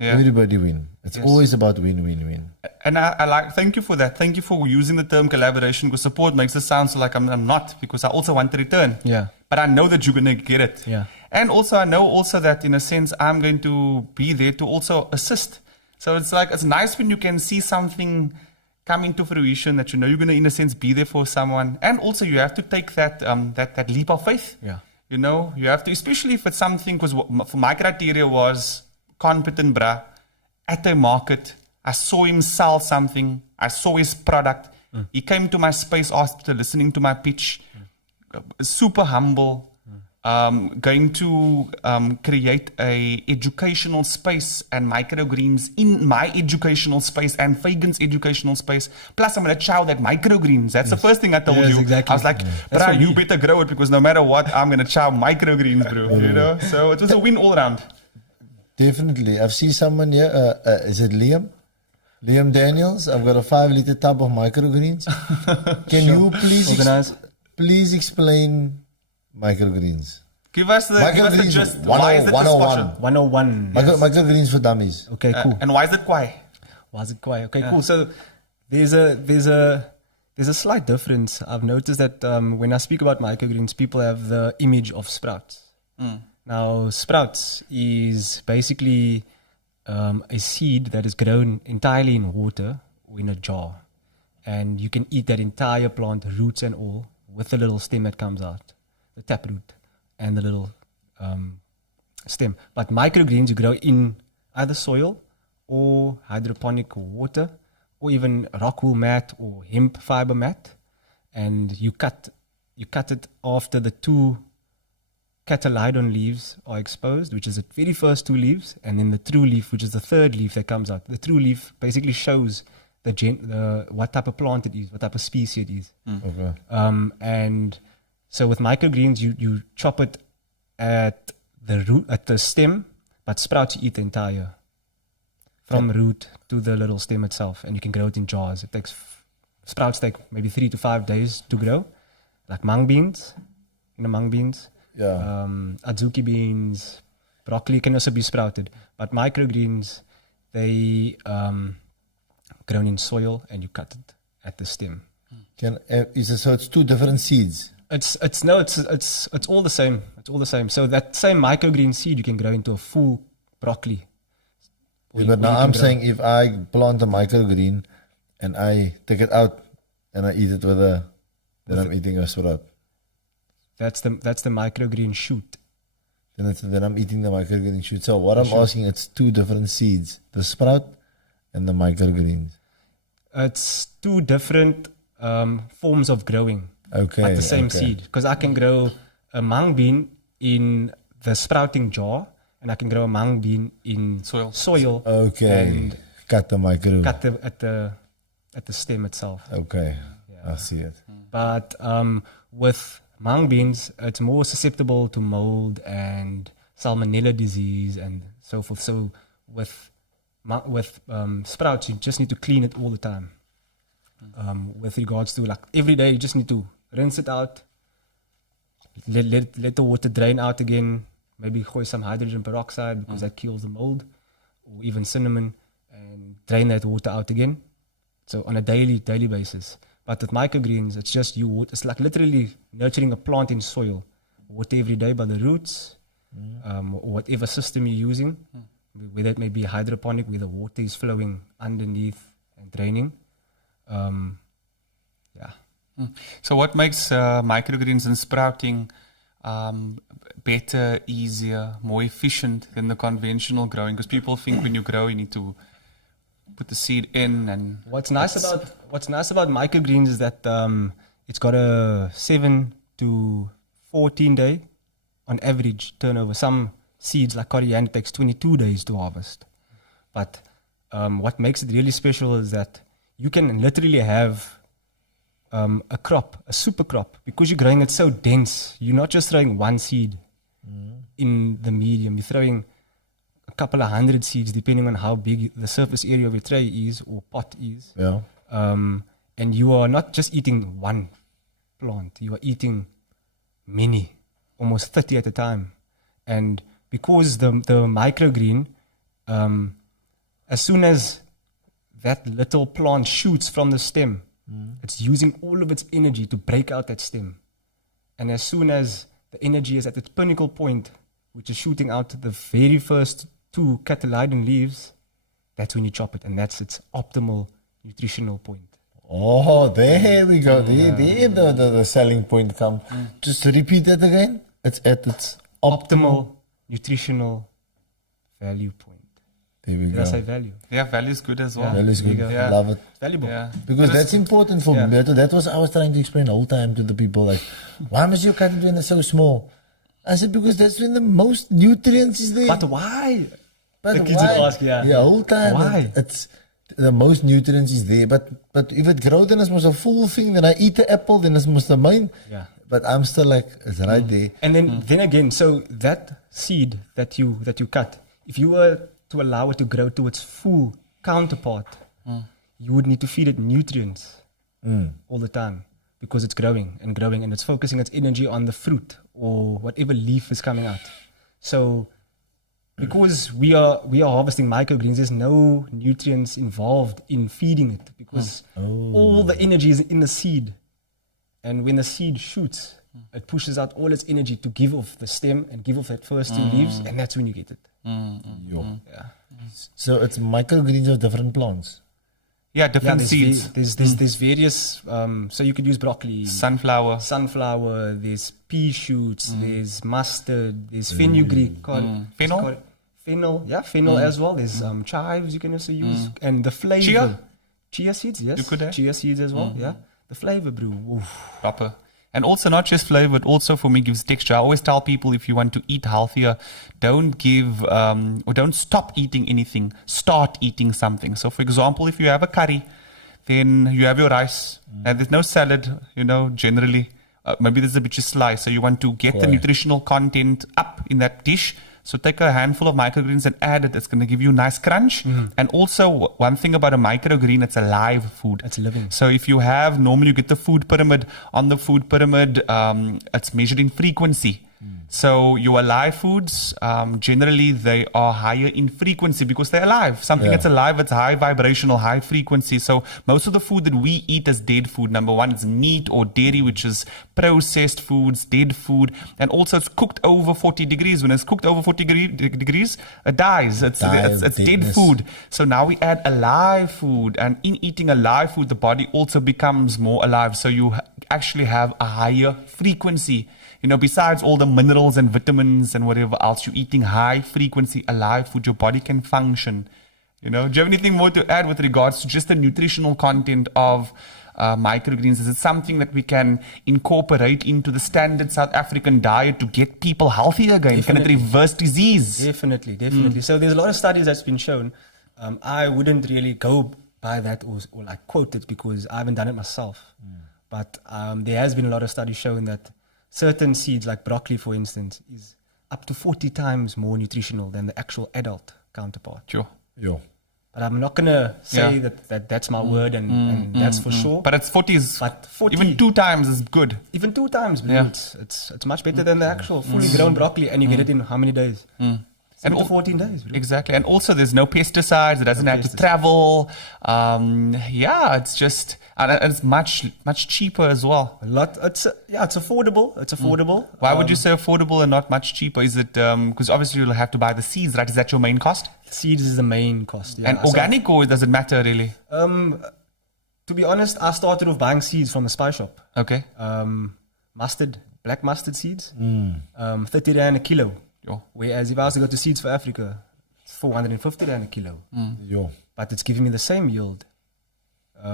Yeah. Everybody win. It's always about win. And I thank you for that. Thank you for using the term collaboration, because support makes it sound so like I'm not, because I also want to return. Yeah. But I know that you're going to get it. Yeah. And also I know also that in a sense I'm going to be there to also assist. So it's like, it's nice when you can see something coming to fruition that you're going to, in a sense, be there for someone. And also you have to take that leap of faith. Yeah. You have to, especially if it's something, because for my criteria was competent bruh at a market. I saw him sell something. I saw his product. He came to my space after listening to my pitch. Super humble. Going to create a educational space and microgreens in my educational space and Fagan's educational space. Plus, I'm going to chow that microgreens. That's the first thing I told you. Exactly. I was like, bruh, you better grow it, because no matter what, I'm going to chow microgreens, bro. So it was a win all around. Definitely. I've seen someone here. Is it Liam? Liam Daniels. I've got a 5-liter tub of microgreens. Can you please explain microgreens? Give us the gist. Why is it 101. Microgreens for dummies. Okay, cool. And why is it kwai? Okay, cool. So there's a slight difference. I've noticed that when I speak about microgreens, people have the image of sprouts. Now, sprouts is basically a seed that is grown entirely in water or in a jar. And you can eat that entire plant, roots and all, with the little stem that comes out, the taproot and the little stem. But microgreens, you grow in either soil or hydroponic water, or even rock wool mat or hemp fiber mat. And you cut it after the 2 catalydon leaves are exposed, which is the very first 2 leaves, and then the true leaf, which is the 3rd leaf that comes out. The true leaf basically shows what type of plant it is, what type of species it is. Okay. And so with microgreens, you chop it at the root, at the stem, but sprouts you eat the entire, from root to the little stem itself, and you can grow it in jars. Sprouts take maybe 3 to 5 days to grow, like mung beans. Yeah. Azuki beans, broccoli can also be sprouted, but microgreens, they grown in soil, and you cut it at the stem. So it's 2 different seeds. It's all the same. It's all the same. So that same microgreen seed you can grow into a full broccoli. Yeah, but now I'm saying if I plant a microgreen and I take it out and I eat it then I'm eating a sprout. That's the microgreen shoot. Then I'm eating the microgreen shoot. So what I'm asking, it's 2 different seeds: the sprout and the microgreens. It's 2 different forms of growing. Okay. But the same seed, because I can grow a mung bean in the sprouting jar, and I can grow a mung bean in soil. Okay. And cut the micro. cut at the stem itself. Okay, I see it. But with mung beans, it's more susceptible to mold and salmonella disease and so forth. So with sprouts, you just need to clean it all the time. With regards to like every day, you just need to rinse it out, let the water drain out again. Maybe gooi some hydrogen peroxide because that kills the mold, or even cinnamon, and drain that water out again. So on a daily basis. But with microgreens, it's just it's like literally nurturing a plant in soil. Water every day by the roots, or whatever system you're using, whether it may be hydroponic, where the water is flowing underneath and draining. So what makes microgreens and sprouting better, easier, more efficient than the conventional growing? Because people think when you grow, you need to put the seed in. And what's nice about microgreens is that it's got a 7 to 14 day on average turnover. Some seeds like coriander takes 22 days to harvest. But what makes it really special is that you can literally have a crop, a super crop, because you're growing it so dense. You're not just throwing one seed in the medium. You're throwing a couple of 100 seeds, depending on how big the surface area of your tray is or pot is. Yeah. And you are not just eating one plant. You are eating many, almost 30 at a time. And because the microgreen, as soon as that little plant shoots from the stem, it's using all of its energy to break out that stem. And as soon as the energy is at its pinnacle point, which is shooting out the very first 2 cotyledon leaves, that's when you chop it. And that's its optimal nutritional point. Oh, there we go. There the selling point comes. Just to repeat that again. It's at its Optimal nutritional value point. There we Did go. I say value? yeah, value is good as well. Well, it's good. Yeah. Love it. Valuable. Yeah. Because that's important for me. That was I was trying to explain the whole time to the people. Like, why must you cut it when it's so small? I said, because that's when the most nutrients is there. But why? But the kids would ask, yeah. Yeah, whole time. Why? It's the most nutrients is there. But if it grows, then it's must a full thing. Then I eat the apple, then it's must a mine. Yeah. But I'm still like, it's right there. And then again, so that seed that you cut, if you were to allow it to grow to its full counterpart, you would need to feed it nutrients all the time because it's growing and growing and it's focusing its energy on the fruit or whatever leaf is coming out. So because we are harvesting microgreens, there's no nutrients involved in feeding it because all the energy is in the seed. And when the seed shoots, it pushes out all its energy to give off the stem and give off that first 2 leaves, and that's when you get it. Yo. Yeah. So it's microgreens of different plants. Yeah, different there's seeds. There's various. So you could use broccoli, Sunflower. There's pea shoots, there's mustard, there's fenugreek, Fennel? fennel, fennel as well. There's chives you can also use, and the flavor. Chia seeds, yes. You could have. Chia seeds as well. Yeah, the flavor, bro. Oof. Proper. And also not just flavor, it also for me gives texture. I always tell people if you want to eat healthier, don't give or don't stop eating anything. Start eating something. So for example, if you have a curry, then you have your rice and there's no salad, generally. Maybe there's a bit of slice. So you want to get the nutritional content up in that dish. So take a handful of microgreens and add it. It's going to give you a nice crunch. And also one thing about a microgreen, it's a live food. It's living. So if you have, normally you get the food pyramid. On the food pyramid, it's measured in frequency. So your alive foods, generally they are higher in frequency because they're alive. Something that's alive, it's high vibrational, high frequency. So most of the food that we eat as dead food, number one, is meat or dairy, which is processed foods, dead food. And also it's cooked over 40 degrees. When it's cooked over 40 degrees, it dies. It's dead food. So now we add alive food. And in eating alive food, the body also becomes more alive. So you actually have a higher frequency. Besides all the minerals and vitamins and whatever else, you're eating high frequency alive food, your body can function. Do you have anything more to add with regards to just the nutritional content of microgreens? Is it something that we can incorporate into the standard South African diet to get people healthy again? Definitely. Can it reverse disease? Definitely. So there's a lot of studies that's been shown I wouldn't really go by that or like quote it because I haven't done it myself. But there has been a lot of studies showing that certain seeds, like broccoli, for instance, is up to 40 times more nutritional than the actual adult counterpart. Sure. Yo. But I'm not gonna say that's my word and that's for sure. But it's 40 is, But 40 even 2 times is good. Even 2 times, bro. Yeah. It's much better than the actual fully grown broccoli, and you get it in how many days? 7 to 14 days, bro. Exactly. And also there's no pesticides. It doesn't have to travel. It's just, and it's much cheaper as well. A lot. It's affordable. It's affordable. Why would you say affordable and not much cheaper? Is it, because obviously you'll have to buy the seeds, right? Is that your main cost? Seeds is the main cost. Yeah. And organic, or does it matter really? To be honest, I started off buying seeds from the spy shop. Okay. Mustard, black mustard seeds, 30 rand a kilo. Yo. Whereas if I was to go to Seeds for Africa, it's 450 rand a kilo. Yo. But it's giving me the same yield.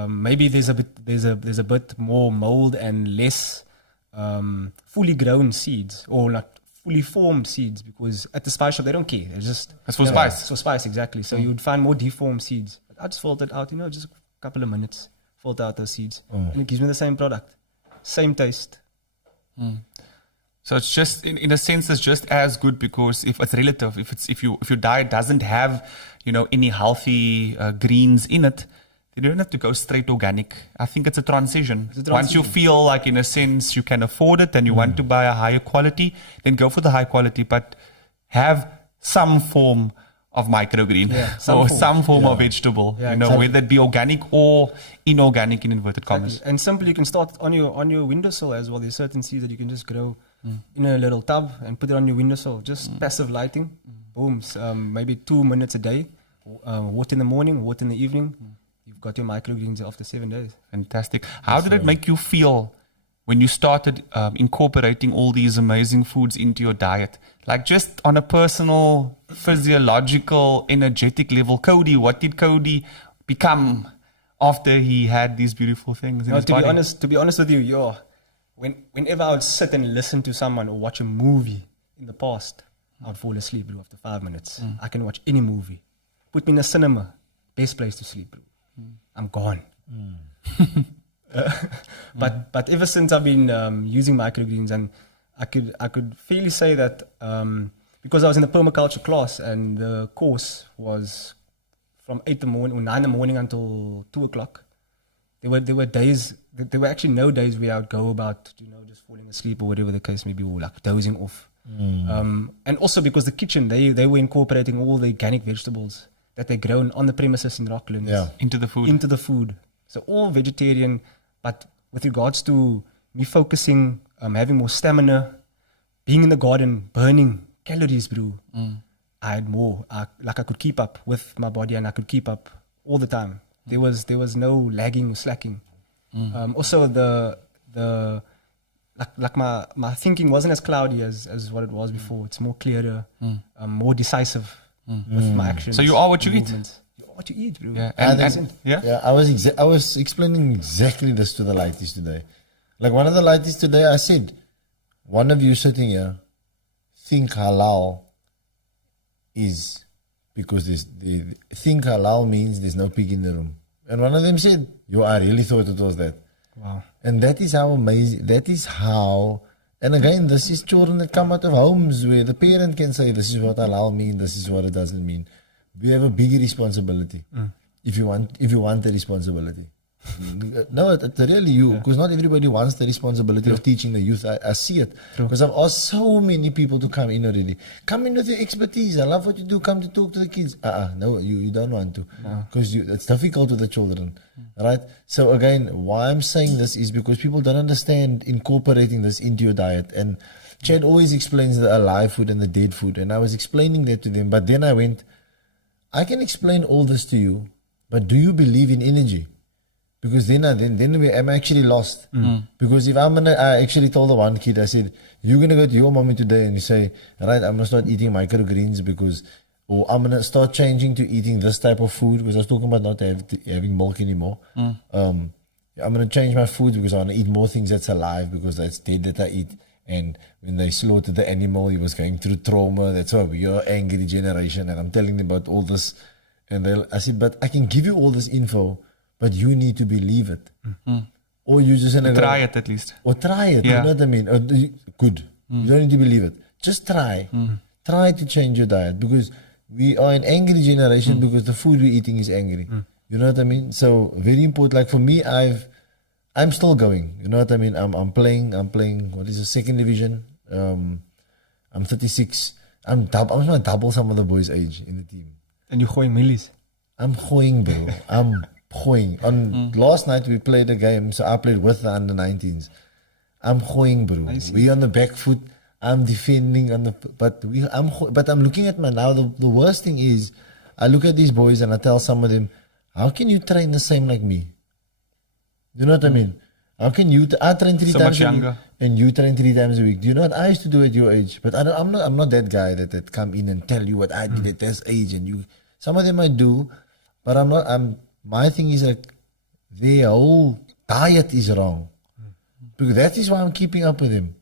Maybe there's a bit more mold and less fully grown seeds or like fully formed seeds, because at the spice shop they don't care. It's for spice. It's for spice, exactly. So you'd find more deformed seeds. But I just filtered out, just a couple of minutes, filter out those seeds, and it gives me the same product, same taste. So it's just, in a sense, it's just as good, because if it's relative, if your diet doesn't have, any healthy greens in it, then you don't have to go straight organic. I think it's a transition. Once you feel like, in a sense, you can afford it and you want to buy a higher quality, then go for the high quality, but have some form of microgreen some form of vegetable, whether it be organic or inorganic in inverted commas. And simply, you can start on your windowsill as well. There's certain seeds that you can just grow in a little tub and put it on your windowsill. Just passive lighting, boom. Maybe 2 minutes a day. Water in the morning, water in the evening. You've got your microgreens after 7 days. Fantastic. How did it make you feel when you started incorporating all these amazing foods into your diet? Like, just on a personal, physiological, energetic level, Codi, what did Codi become after he had these beautiful things in his body? To be honest with you, whenever I would sit and listen to someone or watch a movie in the past, I would fall asleep, bro, after 5 minutes. I can watch any movie. Put me in a cinema, best place to sleep, bro. I'm gone. But ever since I've been using microgreens, and I could fairly say that because I was in the permaculture class and the course was from 8 or 9 in the morning until 2 o'clock. There were days. There were actually no days where I would go about just falling asleep or whatever the case may be, or like dozing off. And also because the kitchen, they were incorporating all the organic vegetables that they grown on the premises in Rocklands into the food. So all vegetarian, but with regards to me focusing, having more stamina, being in the garden, burning calories, bro. I had more. I could keep up with my body, and I could keep up all the time. There was no lagging or slacking. Also my thinking wasn't as cloudy as what it was before. It's more clearer, more decisive with my actions. So you are what you eat. You are what you eat, bro. Yeah, I was explaining exactly this to the lighties today. Like, one of the lighties today, I said, one of you sitting here think halal is because think halal means there's no pig in the room. And one of them said, I really thought it was that. Wow. And that is how amazing, and again, this is children that come out of homes where the parent can say, this is what halal means, this is what it doesn't mean. We have a bigger responsibility if you want the responsibility. No, it's really you, because not everybody wants the responsibility of teaching the youth. I see it, because I've asked so many people to come in already. Come in with your expertise. I love what you do. Come to talk to the kids. No, you don't want to, because it's difficult with the children, right? So again, why I'm saying this is because people don't understand incorporating this into your diet. And Chad always explains the alive food and the dead food, and I was explaining that to them. But then I went, I can explain all this to you, but do you believe in energy? Because then I'm actually lost. Because if I actually told the one kid, I said, you're going to go to your mommy today and you say, right, I'm going to start eating microgreens or I'm going to start changing to eating this type of food, because I was talking about not having milk anymore. I'm going to change my food because I want to eat more things that's alive, because that's dead that I eat. And when they slaughtered the animal, he was going through trauma. That's why we are angry generation. And I'm telling them about all this. And I said, but I can give you all this info, but you need to believe it. Or you just Try it at least. Or try it, Yeah. you know what I mean? Or good. You don't need to believe it. Just try. Try to change your diet, because we are an angry generation because the food we're eating is angry. You know what I mean? So very important. Like for me, I'm still going. You know what I mean? I'm playing. What is the second division? I'm 36. I'm gonna double some of the boys' age in the team. And you're going millies. I'm going, bro. I'm going. On last night we played a game, so I played with the under 19s. I'm going, bro. We on the back foot. I'm defending on the, but I'm looking at my now. The worst thing is, I look at these boys and I tell some of them, how can you train the same like me? You know what I mean? How can you? I train 3 So times much a week, younger. and you train 3 times a week. Do you know what I used to do at your age? But I'm not that guy that come in and tell you what I did at this age. And you, some of them I do, but I'm not. My thing is like their whole diet is wrong, because that is why I'm keeping up with them.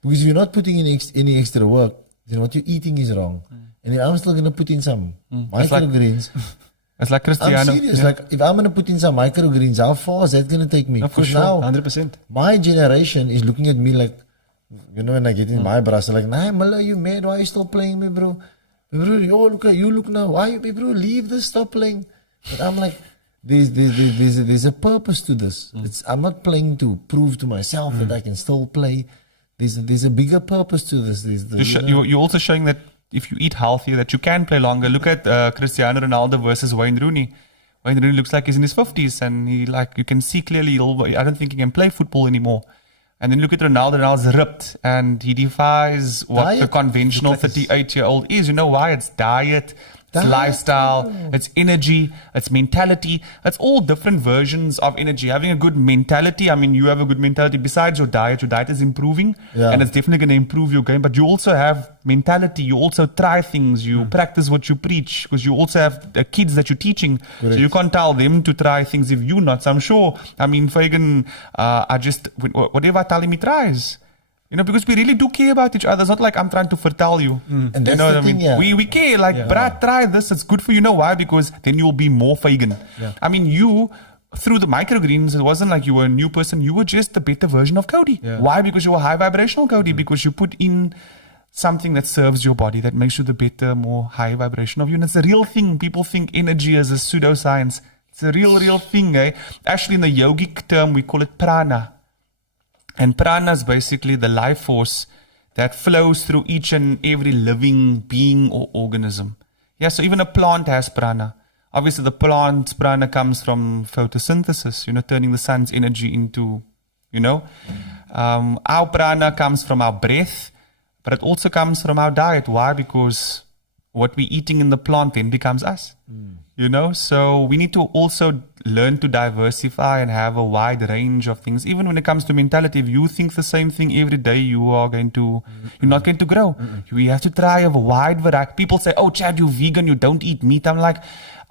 Because if you're not putting in any extra work, then what you're eating is wrong. And I'm still gonna put in some microgreens. It's like Cristiano. I'm serious. Yeah. Like if I'm gonna put in some microgreens, how far is that gonna take me? No, for Because sure. now 100%. my generation is looking at me like, you know, when I get in my brass, they're like, nah, Mala, you mad? Why are you still playing me, bro? Bro, oh, look at you, look now. Why you, bro? Leave this, stop playing. But I'm like, there's a purpose to this. I'm not playing to prove to myself that I can still play. There's a bigger purpose to this. You're also showing that if you eat healthier, that you can play longer. Look at Cristiano Ronaldo versus Wayne Rooney. Wayne Rooney looks like he's in his 50s, and you can see clearly. I don't think he can play football anymore. And then look at Ronaldo. Ronaldo's ripped, and he defies what Diet. the conventional 38-year-old is. You know why? It's diet. It's lifestyle, it's energy, it's mentality. It's all different versions of energy. Having a good mentality, I mean, you have a good mentality besides your diet is improving, and it's definitely going to improve your game. But you also have mentality. You also try things. You practice what you preach, because you also have kids that you're teaching. Correct. So you can't tell them to try things if you're not. So I'm sure, I mean, Fagan, whatever I tell him, he tries. You know, because we really do care about each other. It's not like I'm trying to foretell you. And that's you know the what thing, I mean? yeah. We care. Like, bruh, try this. It's good for you. You know why? Because then you'll be more Fagan. I mean, you, through the microgreens, it wasn't like you were a new person. You were just a better version of Codi. Why? Because you were high vibrational Codi. Because you put in something that serves your body, that makes you the better, more high vibration of you. And it's a real thing. People think energy is a pseudoscience. It's a real thing, eh? Actually, in the yogic term, we call it prana. And prana is basically the life force that flows through each and every living being or organism. Yeah, so even a plant has prana. Obviously, the plant's prana comes from photosynthesis, turning the sun's energy into, our prana comes from our breath, but it also comes from our diet. Why? Because what we're eating in the plant then becomes us. So we need to also learn to diversify and have a wide range of things. Even when it comes to mentality, if you think the same thing every day, you're not going to grow. We have to try a wide variety. People say, oh, Chad, you're vegan, you don't eat meat. I'm like,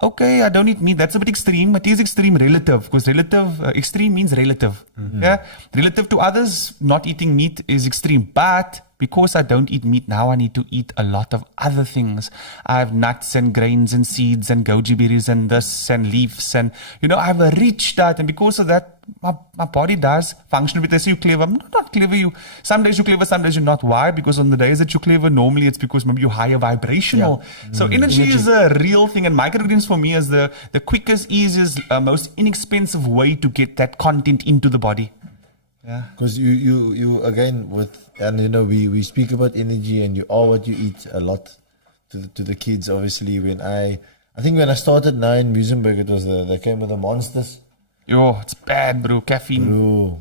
okay, I don't eat meat. That's a bit extreme. It is extreme relative, because extreme means relative. Yeah, relative to others, not eating meat is extreme. But because I don't eat meat now, I need to eat a lot of other things. I have nuts and grains and seeds and goji berries and this and leaves, and I have a rich diet. And because of that, my body does function. But they say you're clever. I'm not clever. Some days you're clever, some days you're not. Why? Because on the days that you're clever, normally it's because maybe you're higher vibrational. So energy is a real thing, and microgreens for me is the quickest, easiest, most inexpensive way to get that content into the body. Yeah, because you again we speak about energy, and you are what you eat a lot to the kids. Obviously, when I think when I started now in Muizenberg, it was they came with the monsters. Yo, it's bad, bro. Caffeine. Bro,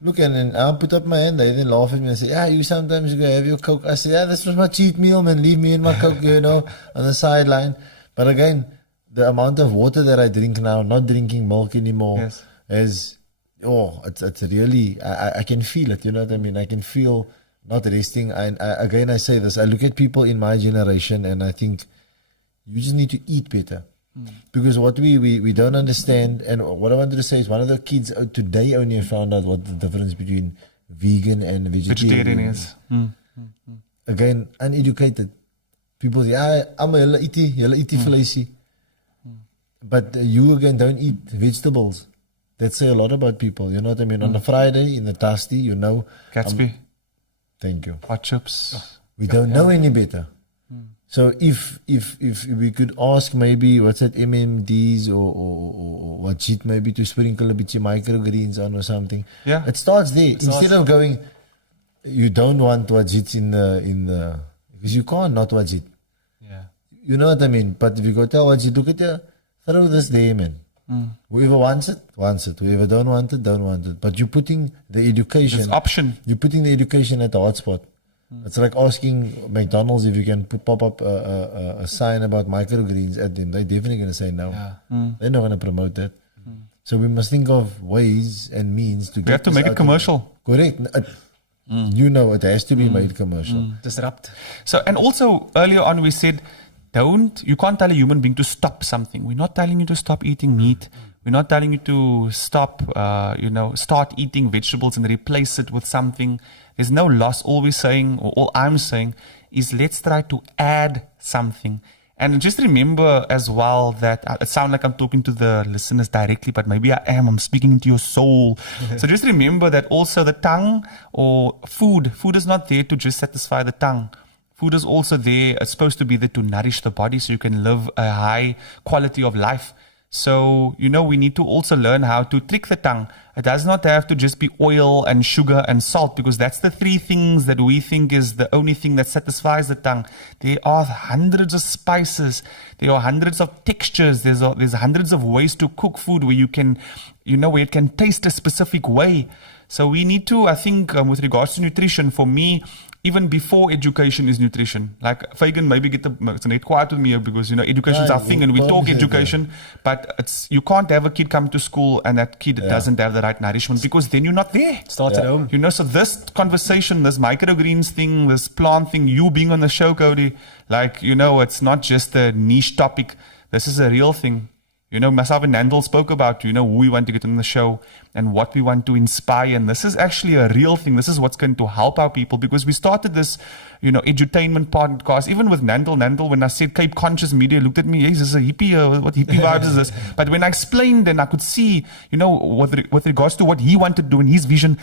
look, and then I put up my hand. They then laugh at me and say, "Yeah, you sometimes go have your Coke." I say, "Yeah, this was my cheat meal, man. Leave me in my Coke, on the sideline." But again, the amount of water that I drink now, not drinking milk anymore, is. It's really, I can feel it, you know what I mean? I can feel not resting. I say this, I look at people in my generation and I think you just need to eat better. Because what we don't understand, and what I wanted to say is one of the kids today only found out what the difference between vegan and vegetarian is. Again, uneducated. People say, I'm a yellow eaty vleisie. But you again don't eat vegetables. That say a lot about people. You know what I mean? On a Friday in the Tasty, you know. Gatsby, Thank you. hot chips. We don't know any better. So if we could ask maybe what's that MMDs or what shit maybe to sprinkle a bit of microgreens on or something. Yeah. It starts there. Instead of going, you don't want wajit in the because you can't not wajit. Yeah. You know what I mean? But if you go tell wajit, look at you, throw this there, man. Whoever wants it, wants it. Whoever don't want it, don't want it. But you're putting the education. It's option. You're putting the education at the hotspot. It's like asking McDonald's if you can pop up a sign about microgreens at them. They're definitely going to say no. Yeah. They're not going to promote that. So we must think of ways and means to get We have to this make it out commercial. there. Correct. You know it has to be made commercial. Disrupt. So, and also earlier on we said, you can't tell a human being to stop something. We're not telling you to stop eating meat. We're not telling you to stop, start eating vegetables and replace it with something. There's no loss. All we're saying, or all I'm saying, is let's try to add something. And just remember as well that it sounds like I'm talking to the listeners directly, but maybe I am. I'm speaking into your soul. So just remember that also the tongue or food is not there to just satisfy the tongue. Food is also there. It's supposed to be there to nourish the body so you can live a high quality of life. So, we need to also learn how to trick the tongue. It does not have to just be oil and sugar and salt, because that's the three things that we think is the only thing that satisfies the tongue. There are hundreds of spices. There are hundreds of textures. There's hundreds of ways to cook food where you can, where it can taste a specific way. So we need to, I think, with regards to nutrition, for me, even before education is nutrition. Like Fagan, maybe it's not quiet with me because education is our thing and we talk education, but you can't have a kid come to school and that kid doesn't have the right nourishment, because then you're not there. Start at home. So this conversation, this microgreens thing, this plant thing, you being on the show, Cody, it's not just a niche topic. This is a real thing. Myself and Nandel spoke about, who we want to get on the show and what we want to inspire. And this is actually a real thing. This is what's going to help our people, because we started this, Edutainment Podcast, even with Nandel. Nandel, when I said Cape Conscious Media, looked at me, hey, is this a hippie? What hippie vibes is this? But when I explained and I could see, with regards to what he wanted to do in his vision,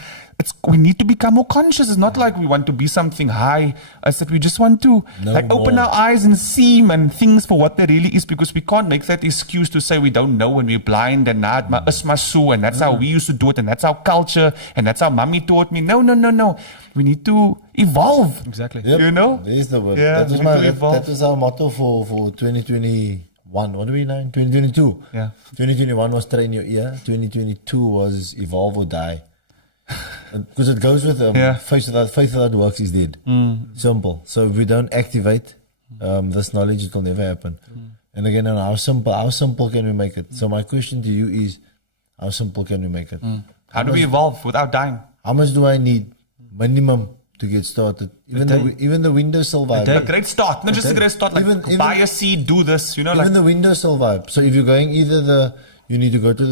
we need to become more conscious. It's not like we want to be something high. It's that we just want to open our eyes and see things for what they really is, because we can't make that excuse to say we don't know and we're blind and and that's how we used to do it and that's our culture and that's how mommy taught me. No. We need to evolve. Exactly. Yep. There's the word. Yeah, that was our motto for 2021. What are we now? 2022. Yeah. 2021 was train your ear. 2022 was evolve or die. Because it goes with faith without works is dead. Simple. So if we don't activate this knowledge, it will never happen. And again, how simple can we make it? So my question to you is, how simple can we make it? How do we evolve without dying? How much do I need minimum to get started? Even the Windows survive. A great start. Not just a great start. Like buy a seed, do this. Even the Windows survive. So if you're going you need to go to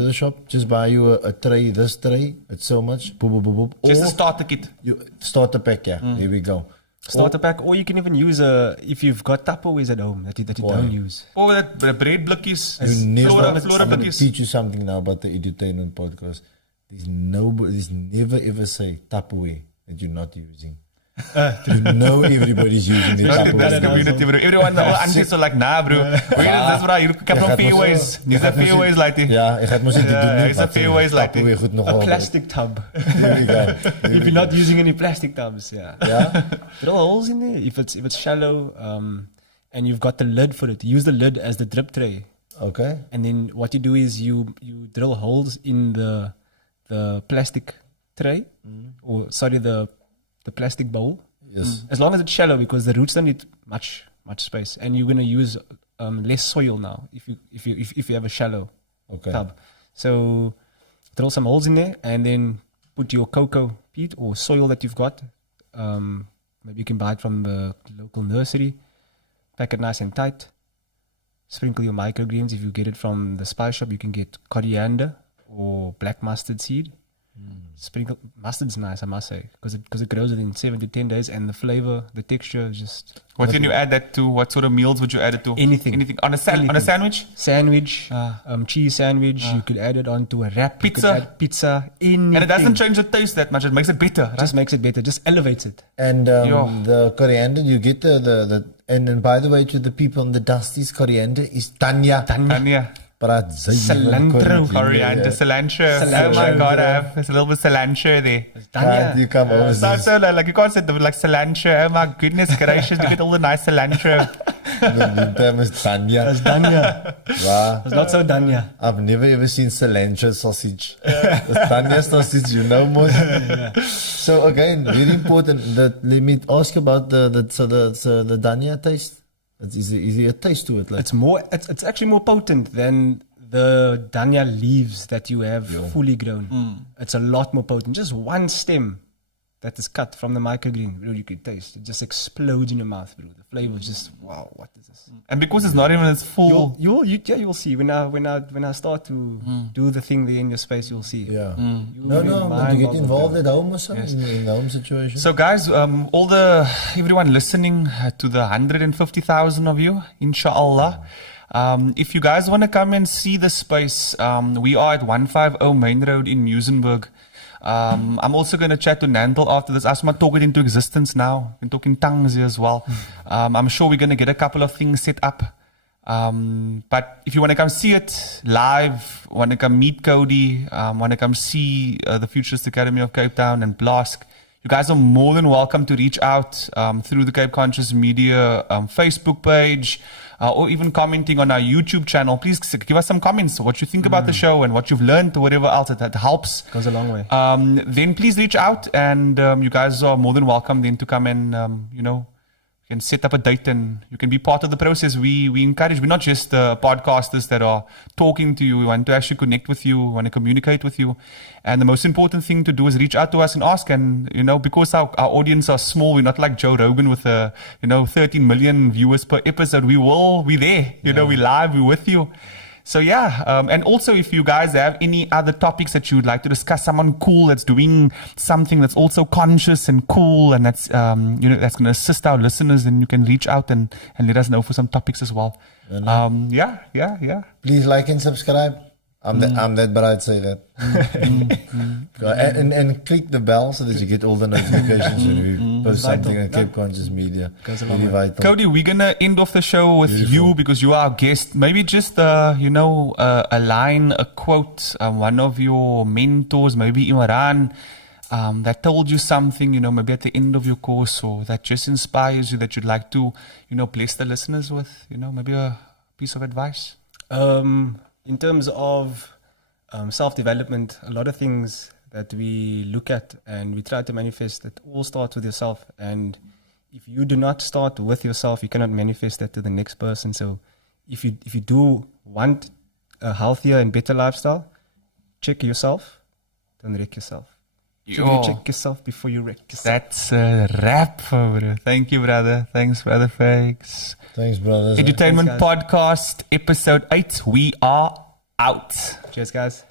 the shop. Just buy you a tray. This tray, it's so much. Boop, boop, boop, boop. Just a starter kit. You starter pack. Here we go. Starter pack, or you can even use if you've got Tupperwares at home that you don't use. Or that bread blikkies. I'm going to teach you something now about the Edutainment Podcast. There's never ever say Tupperware that you're not using. Everybody's using the Tupperware. That's community, bro. Everyone, all aunties are like, nah, bro. That's right. You come from fairways. These are fairways, like it. Ja, ik gaat moeten doen. It's a fairways, like it. A plastic tub. There we go. If you're not using any plastic tubs, Yeah. Drill holes in there. If it's shallow, and you've got the lid for it, use the lid as the drip tray. Okay. And then what you do is you drill holes in the plastic tray, the plastic bowl. Yes. As long as it's shallow, because the roots don't need much space, and you're gonna use less soil now if you have a shallow tub. So drill some holes in there, and then put your cocoa peat or soil that you've got. Maybe you can buy it from the local nursery. Pack it nice and tight. Sprinkle your microgreens. If you get it from the spice shop, you can get coriander or black mustard seed. Sprinkle mustard's nice, I must say, because it grows within 7 to 10 days, and the flavor, the texture is just What can you add that to? What sort of meals would you add it to? Anything. On a sandwich? sandwich, cheese sandwich. You could add it onto a wrap. You could Pizza. add pizza. Anything. And it doesn't change the taste that much. It makes it better, right? Just makes it better. Just elevates it. And Yeah. the coriander, you get the and then by the way, to the people on the Dusties, coriander is Tanya. Tanya. Cilantro. Coriander, cilantro. Oh Cilantro. my God, there's a little bit of cilantro there. You come over. Sounds so like you can't say the like cilantro. Oh my goodness gracious, you get all the nice cilantro. The term is Tanya. It's Danya. Wow. It's not so Danya. I've never ever seen cilantro sausage. The Tanya sausage, you know more. So again, very important that let me ask about the Danya taste. Is there a taste to it? Like, It's actually more potent than the Danya leaves that you have fully grown. It's a lot more potent. Just one stem that is cut from the microgreen, bro, you can taste. It just explodes in your mouth, bro. The flavor is just, wow, what is this? And because it's not even its full. You'll see. When I start to do the thing there in your space, you'll see. yeah. You No, will be but you mind get boggled, involved bro. at home or something in the home situation. So guys, everyone listening to the 150,000 of you, inshallah. If you guys want to come and see the space, we are at 150 Main Road in Muizenberg. I'm also going to chat to Nantel after this. Asma talk it into existence now. We can talk in tongues here as well. I'm sure we're going to get a couple of things set up. But if you want to come see it live, want to come meet Cody, want to come see the Futurist Academy of Cape Town and Blask, you guys are more than welcome to reach out through the Cape Conscious Media Facebook page, or even commenting on our YouTube channel. Please give us some comments, what you think about the show and what you've learned or whatever else. That helps. Goes a long way. Then please reach out, and you guys are more than welcome then to come and, you can set up a date and you can be part of the process. We encourage, we're not just podcasters that are talking to you. We want to actually connect with you, we want to communicate with you. And the most important thing to do is reach out to us and ask. And, because our audience are small, we're not like Joe Rogan with, 13 million viewers per episode. We're there, we're live, we're with you. So yeah, and also if you guys have any other topics that you would like to discuss, someone cool that's doing something that's also conscious and cool and that's, that's going to assist our listeners, then you can reach out and let us know for some topics as well. Yeah. Please like and subscribe. I'm that, but I'd say that. And click the bell so that you get all the notifications when we post something on Cape Conscious Media. Very vital. Cody, we're going to end off the show with you because you are our guest. Maybe just, a line, a quote, one of your mentors, maybe Imran, that told you something, maybe at the end of your course, or that just inspires you, that you'd like to, bless the listeners with, maybe a piece of advice? In terms of self-development, a lot of things that we look at and we try to manifest, it all starts with yourself. And if you do not start with yourself, you cannot manifest that to the next person. So if you do want a healthier and better lifestyle, check yourself, don't wreck yourself. Check yourself before you wreck yourself. That's a wrap, bro. Thank you, brother. Thanks, brother Fakes. Thanks, brothers. Edutainment Podcast, episode 8. We are out. Cheers, guys.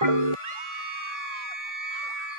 Bye.